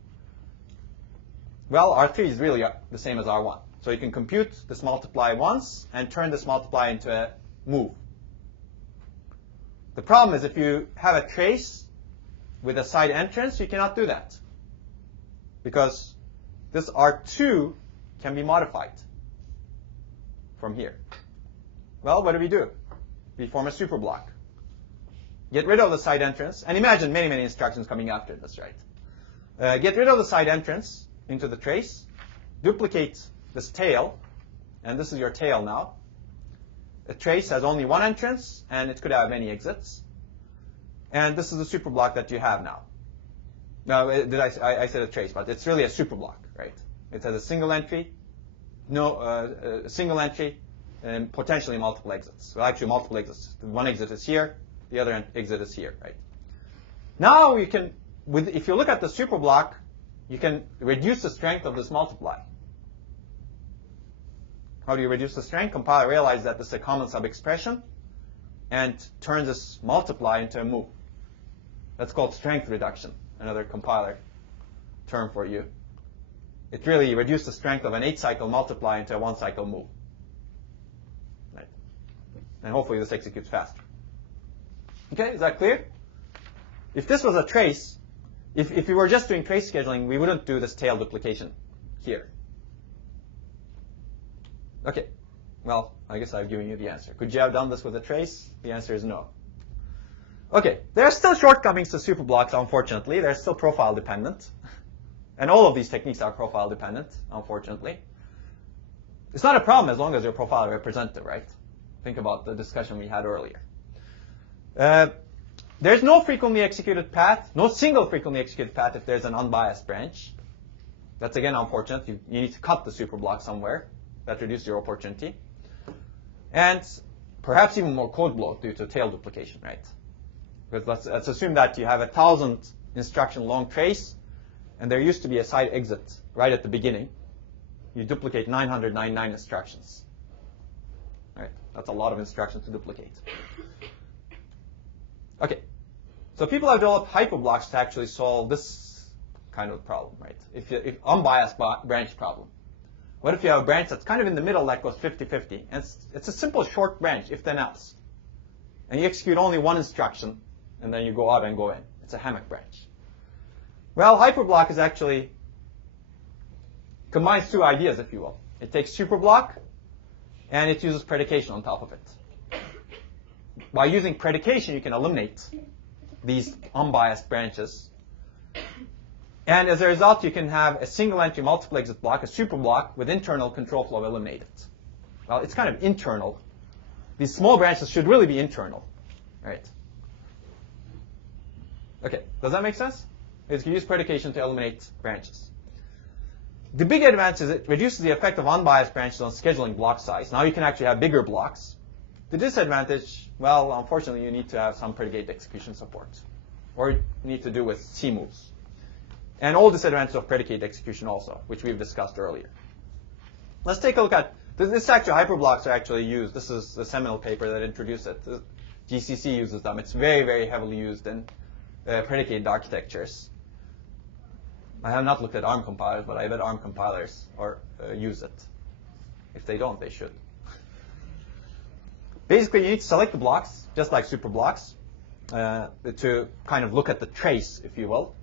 Well, R3 is really the same as R1. So you can compute this multiply once and turn this multiply into a move. The problem is if you have a trace with a side entrance, you cannot do that. Because this R2 can be modified from here. Well, what do? We form a superblock. get rid of the side entrance, and imagine many, many instructions coming after this, right? Get rid of the side entrance into the trace, duplicate this tail, and this is your tail now. A trace has only one entrance, and it could have many exits. And this is the super block that you have now. Now, I said a trace, but it's really a super block, right? It has a single entry, a single entry, and potentially multiple exits. Well, actually, multiple exits. One exit is here, the other exit is here, right? Now you can, if you look at the super block, you can reduce the strength of this multiply. How do you reduce the strength? Compiler realizes that this is a common sub-expression and turns this multiply into a move. That's called strength reduction, another compiler term for you. It really reduced the strength of an 8-cycle multiply into a 1-cycle move. Right? And hopefully this executes faster. Okay, is that clear? If this was a trace, if we were just doing trace scheduling, we wouldn't do this tail duplication here. Okay, well, I guess I've given you the answer. Could you have done this with a trace? The answer is no. Okay, there are still shortcomings to superblocks, unfortunately. They're still profile dependent. And all of these techniques are profile dependent, unfortunately. It's not a problem as long as your profile is representative, right? Think about the discussion we had earlier. There's no frequently executed path, no single frequently executed path if there's an unbiased branch. That's again unfortunate. You need to cut the superblock somewhere. That reduces your opportunity. And perhaps even more code bloat due to tail duplication, right? Because let's assume that you have 1,000 instruction long trace, and there used to be a side exit right at the beginning. You duplicate 999 instructions. Right? That's a lot of instructions to duplicate. Okay. So people have developed hyperblocks to actually solve this kind of problem, right? If unbiased branch problem. What if you have a branch that's kind of in the middle that goes 50-50? And it's a simple short branch, if then else. And you execute only one instruction, and then you go out and go in. It's a hammock branch. Well, hyperblock is actually combines two ideas, if you will. It takes superblock, and it uses predication on top of it. By using predication, you can eliminate these unbiased branches. And as a result, you can have a single entry multiple exit block, a super block, with internal control flow eliminated. Well, it's kind of internal. These small branches should really be internal, right? Okay, does that make sense? You can use predication to eliminate branches. The big advantage is it reduces the effect of unbiased branches on scheduling block size. Now you can actually have bigger blocks. The disadvantage, well, unfortunately, you need to have some predicate execution support. Or you need to do with C moves. And all disadvantages of predicate execution also, which we've discussed earlier. Let's take a look at, this actually, hyperblocks are actually used. This is the seminal paper that introduced it. GCC uses them. It's very, very heavily used in predicated architectures. I have not looked at ARM compilers, but I bet ARM compilers use it. If they don't, they should. Basically, you need to select the blocks, just like super blocks, to kind of look at the trace, if you will.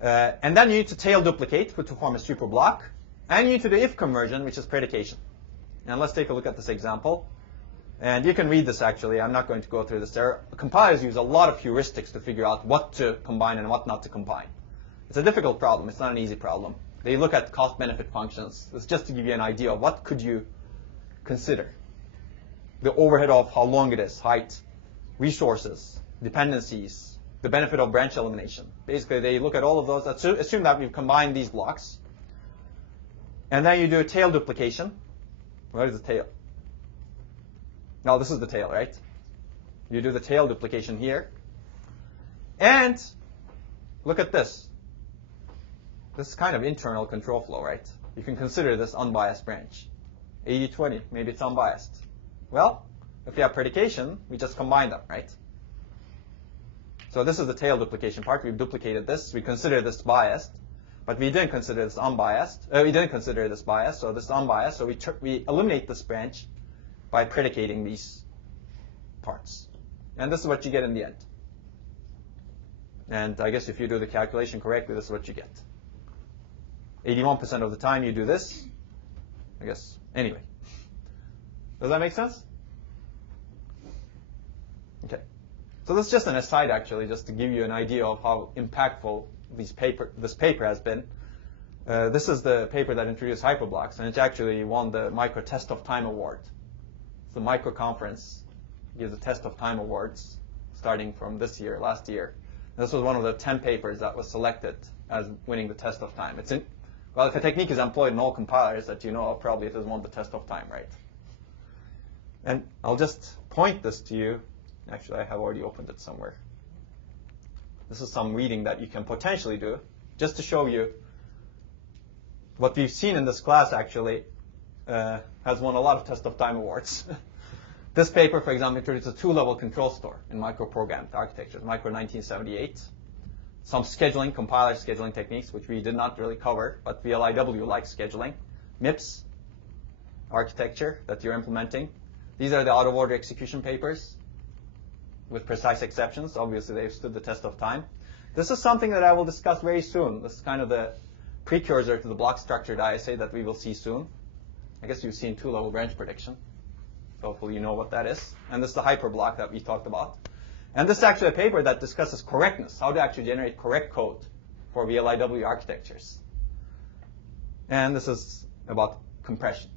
And then you need to tail duplicate to form a super block. And you need to do if conversion, which is predication. And let's take a look at this example. And you can read this, actually. I'm not going to go through this. Compilers use a lot of heuristics to figure out what to combine and what not to combine. It's a difficult problem. It's not an easy problem. They look at cost-benefit functions. It's just to give you an idea of what could you consider. The overhead of how long it is, height, resources, dependencies, the benefit of branch elimination. Basically, they look at all of those. Assume that we've combined these blocks. And then you do a tail duplication. Where is the tail? Now, this is the tail, right? You do the tail duplication here. And look at this. This is kind of internal control flow, right? You can consider this unbiased branch. 80-20, maybe it's unbiased. Well, if you have predication, we just combine them, right? So this is the tail duplication part. We've duplicated this. We consider this biased, but we didn't consider this unbiased. We didn't consider this biased, so this is unbiased. So we eliminate this branch by predicating these parts. And this is what you get in the end. And I guess if you do the calculation correctly, this is what you get. 81% of the time you do this. I guess, anyway. Does that make sense? Okay. So this is just an aside, actually, just to give you an idea of how impactful this paper has been. This is the paper that introduced hyperblocks, and it actually won the Micro Test of Time Award. It's the Micro Conference gives the Test of Time Awards starting from last year. And this was one of the 10 papers that was selected as winning the Test of Time. Well, if a technique is employed in all compilers that you know of, probably it has won the Test of Time, right? And I'll just point this to you. Actually, I have already opened it somewhere. This is some reading that you can potentially do, just to show you what we've seen in this class actually has won a lot of Test of Time awards. This paper, for example, introduced a two-level control store in microprogrammed architectures, Micro 1978. Some scheduling, compiler scheduling techniques, which we did not really cover, but VLIW-like scheduling. MIPS architecture that you're implementing. These are the out-of-order execution papers with precise exceptions. Obviously, they've stood the test of time. This is something that I will discuss very soon. This is kind of the precursor to the block-structured ISA that we will see soon. I guess you've seen two-level branch prediction. Hopefully you know what that is. And this is the hyperblock that we talked about. And this is actually a paper that discusses correctness, how to actually generate correct code for VLIW architectures. And this is about compression.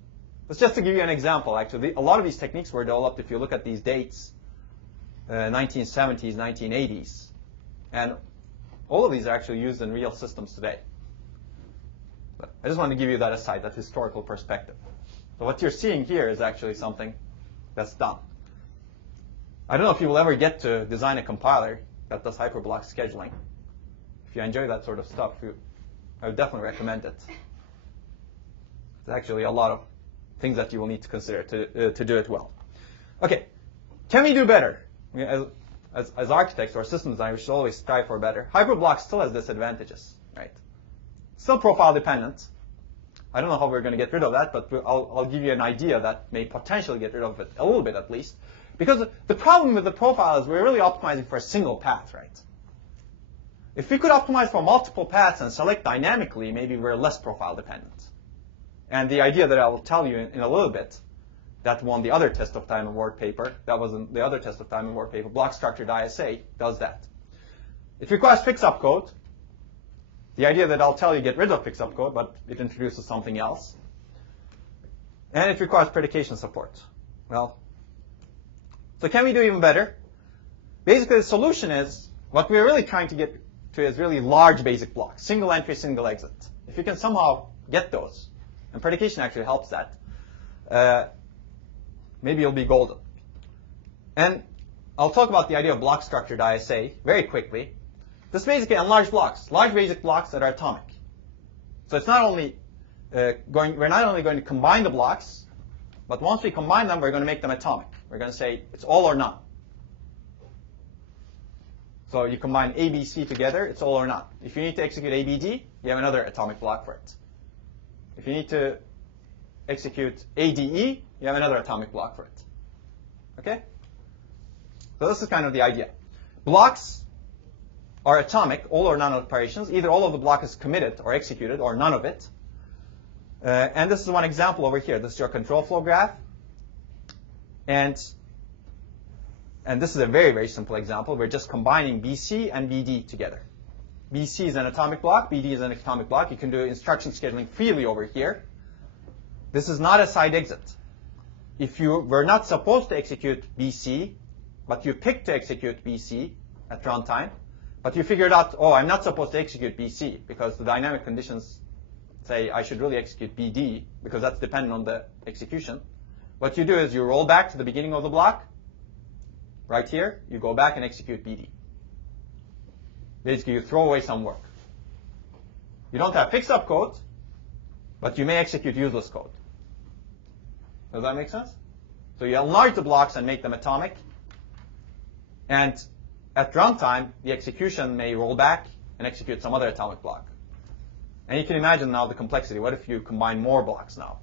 That's just to give you an example, actually. A lot of these techniques were developed, if you look at these dates, 1970s, 1980s. And all of these are actually used in real systems today. But I just wanted to give you that aside, that historical perspective. So what you're seeing here is actually something that's done. I don't know if you will ever get to design a compiler that does hyperblock scheduling. If you enjoy that sort of stuff, I would definitely recommend it. There's actually a lot of things that you will need to consider to do it well. Okay, can we do better? As architects or system designers, we should always strive for better. Hyperblock still has disadvantages, right? Still profile dependent. I don't know how we're going to get rid of that, but I'll give you an idea that may potentially get rid of it a little bit at least. Because the problem with the profile is we're really optimizing for a single path, right? If we could optimize for multiple paths and select dynamically, maybe we're less profile dependent. And the idea that I will tell you in a little bit, that won the other Test of Time Award paper, that was the other Test of Time Award paper, block structured ISA, does that. It requires fix-up code. The idea that I'll tell you get rid of fix-up code, but it introduces something else. And it requires predication support. Well, so can we do even better? Basically, the solution is, what we're really trying to get to is really large basic blocks, single entry, single exit. If you can somehow get those, and predication actually helps that, maybe you'll be golden. And I'll talk about the idea of block structured ISA very quickly. This is basically on large blocks, large basic blocks that are atomic. So it's not only we're not only going to combine the blocks, but once we combine them, we're going to make them atomic. We're going to say it's all or none. So you combine A, B, C together, it's all or none. If you need to execute A, B, D, you have another atomic block for it. If you need to execute A, D, E, you have another atomic block for it. Okay? So this is kind of the idea. Blocks are atomic, all or none operations. Either all of the block is committed or executed, or none of it. And this is one example over here. This is your control flow graph. And this is a very, very simple example. We're just combining BC and BD together. BC is an atomic block. BD is an atomic block. You can do instruction scheduling freely over here. This is not a side exit. If you were not supposed to execute BC, but you picked to execute BC at runtime, but you figured out, oh, I'm not supposed to execute BC because the dynamic conditions say I should really execute BD because that's dependent on the execution. What you do is you roll back to the beginning of the block. Right here, you go back and execute BD. Basically, you throw away some work. You don't have fix-up code, but you may execute useless code. Does that make sense? So you enlarge the blocks and make them atomic. And at runtime, the execution may roll back and execute some other atomic block. And you can imagine now the complexity. What if you combine more blocks now?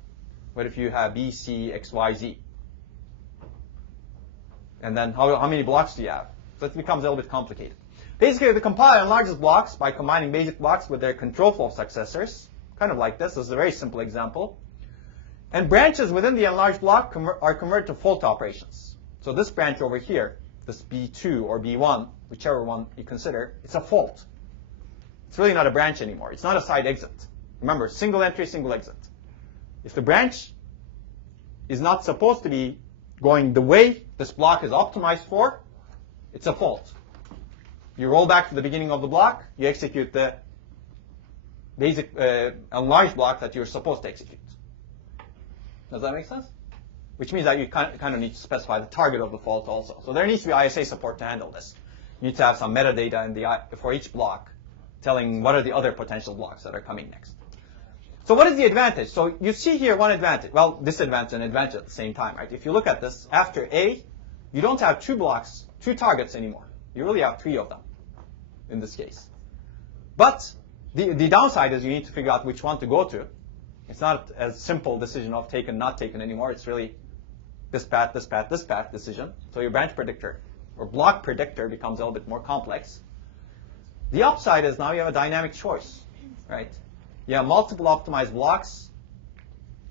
What if you have B, C, X, Y, Z? And then how many blocks do you have? So it becomes a little bit complicated. Basically, the compiler enlarges blocks by combining basic blocks with their control flow successors, kind of like this. This is a very simple example. And branches within the enlarged block are converted to fault operations. So this branch over here this B2 or B1, whichever one you consider, it's a fault. It's really not a branch anymore. It's not a side exit. Remember, single entry, single exit. If the branch is not supposed to be going the way this block is optimized for, it's a fault. You roll back to the beginning of the block, you execute the basic enlarged block that you're supposed to execute. Does that make sense? Which means that you kind of need to specify the target of the fault also. So there needs to be ISA support to handle this. You need to have some metadata in for each block telling what are the other potential blocks that are coming next. So what is the advantage? So you see here one advantage. Well, disadvantage and advantage at the same time, right? If you look at this, after A, you don't have two blocks, two targets anymore. You really have three of them in this case. But the downside is you need to figure out which one to go to. It's not as simple decision of taken, not taken anymore. It's really this path, this path, this path decision. So your branch predictor or block predictor becomes a little bit more complex. The upside is now you have a dynamic choice, right? You have multiple optimized blocks,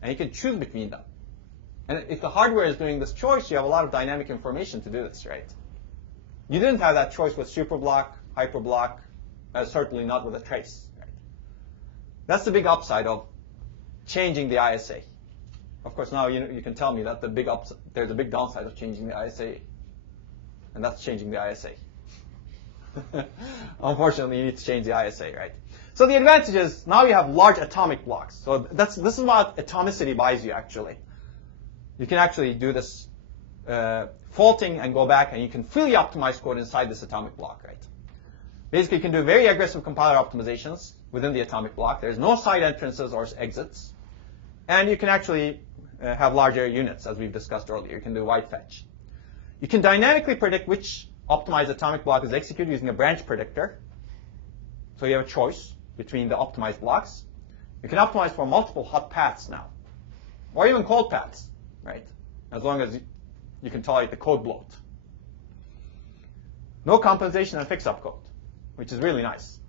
and you can choose between them. And if the hardware is doing this choice, you have a lot of dynamic information to do this, right? You didn't have that choice with superblock, hyperblock, certainly not with a trace, right? That's the big upside of changing the ISA. Of course, now you can tell me that there's a big downside of changing the ISA, and that's changing the ISA. Unfortunately, you need to change the ISA, right? So the advantage is now you have large atomic blocks. So this is what atomicity buys you, actually. You can actually do this faulting and go back, and you can freely optimize code inside this atomic block, right? Basically, you can do very aggressive compiler optimizations within the atomic block. There's no side entrances or exits. And you can actually have larger units, as we've discussed earlier. You can do wide fetch. You can dynamically predict which optimized atomic block is executed using a branch predictor. So you have a choice between the optimized blocks. You can optimize for multiple hot paths now, or even cold paths, right? As long as you can tolerate the code bloat. No compensation and fix-up code, which is really nice.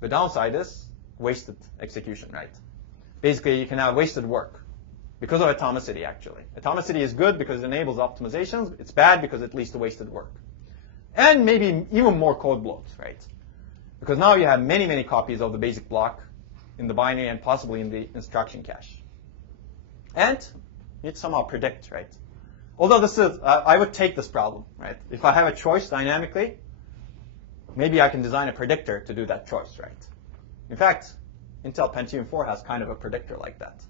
The downside is wasted execution, right? Basically, you can have wasted work because of atomicity, actually. Atomicity is good because it enables optimizations. It's bad because it leads to wasted work. And maybe even more code bloat, right? Because now you have many, many copies of the basic block in the binary and possibly in the instruction cache. And you need to somehow predict, right? Although this is, I would take this problem, right? If I have a choice dynamically, maybe I can design a predictor to do that choice, right? In fact, Intel Pentium 4 has kind of a predictor like that.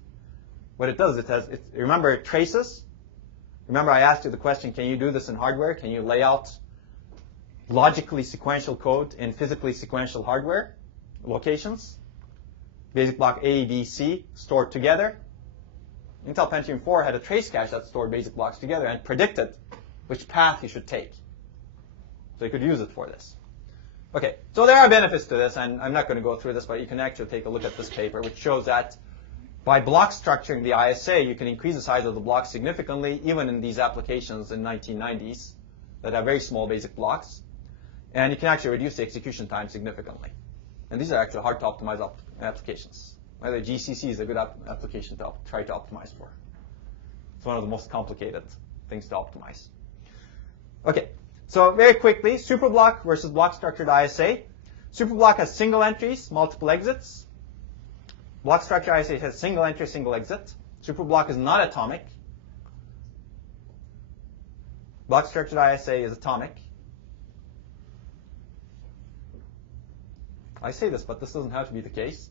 What it does, remember it traces? Remember I asked you the question, can you do this in hardware? Can you lay out logically sequential code in physically sequential hardware locations? Basic block A, B, C stored together. Intel Pentium 4 had a trace cache that stored basic blocks together and predicted which path you should take. So you could use it for this. Okay, so there are benefits to this, and I'm not going to go through this, but you can actually take a look at this paper, which shows that by block structuring the ISA, you can increase the size of the block significantly, even in these applications in 1990s that have very small basic blocks. And you can actually reduce the execution time significantly. And these are actually hard to optimize applications. Whether GCC is a good application to try to optimize for. It's one of the most complicated things to optimize. Okay, so very quickly, superblock versus block structured ISA. Superblock has single entries, multiple exits. Block structured ISA has single entry, single exit. Superblock is not atomic. Block structured ISA is atomic. I say this, but this doesn't have to be the case.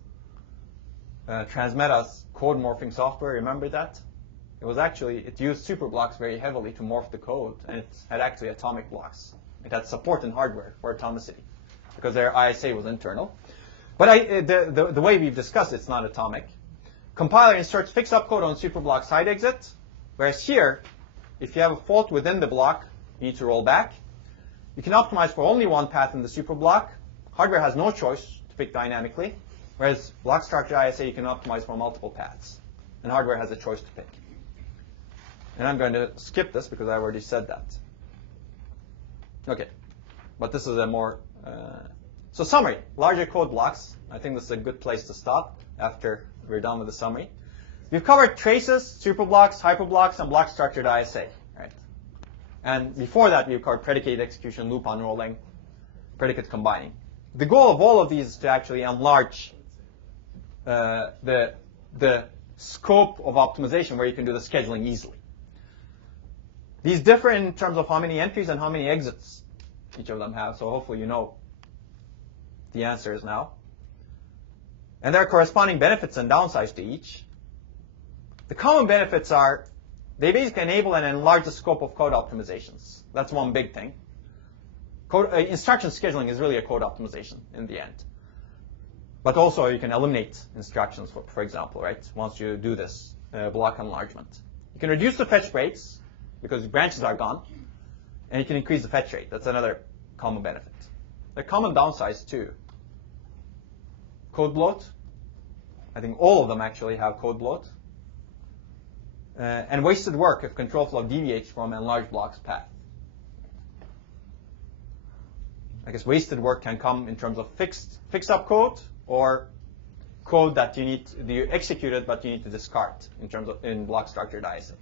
Transmeta's code morphing software, remember that? It used superblocks very heavily to morph the code, and it had actually atomic blocks. It had support in hardware for atomicity, because their ISA was internal. But the way we've discussed, it's not atomic. Compiler inserts fix-up code on superblock side exit, whereas here, if you have a fault within the block, you need to roll back. You can optimize for only one path in the superblock. Hardware has no choice to pick dynamically, whereas block structured ISA, you can optimize for multiple paths, and hardware has a choice to pick. And I'm going to skip this because I already said that. Okay, but this is a more... So summary, larger code blocks. I think this is a good place to stop after we're done with the summary. We've covered traces, superblocks, hyperblocks, and block structured ISA, right? And before that, we covered predicate execution, loop unrolling, predicate combining. The goal of all of these is to actually enlarge the scope of optimization where you can do the scheduling easily. These differ in terms of how many entries and how many exits each of them have, so hopefully you know the answers now. And there are corresponding benefits and downsides to each. The common benefits are they basically enable and enlarge the scope of code optimizations. That's one big thing. Instruction scheduling is really a code optimization in the end. But also you can eliminate instructions, for example, right? Once you do this block enlargement. You can reduce the fetch rates because branches are gone. And you can increase the fetch rate. That's another common benefit. There are common downsides too. Code bloat. I think all of them actually have code bloat. And wasted work if control flow deviates from enlarged block's path. I guess wasted work can come in terms of fix-up code or code that you executed but you need to discard in terms of in block structured ISA.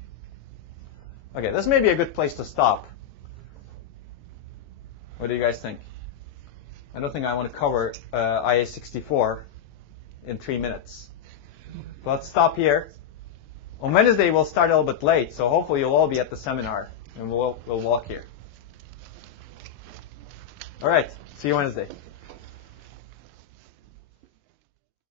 Okay, this may be a good place to stop. What do you guys think? I don't think I want to cover IA64 in 3 minutes. So let's stop here. On Wednesday, we'll start a little bit late, so hopefully you'll all be at the seminar, and we'll walk here. All right, see you Wednesday.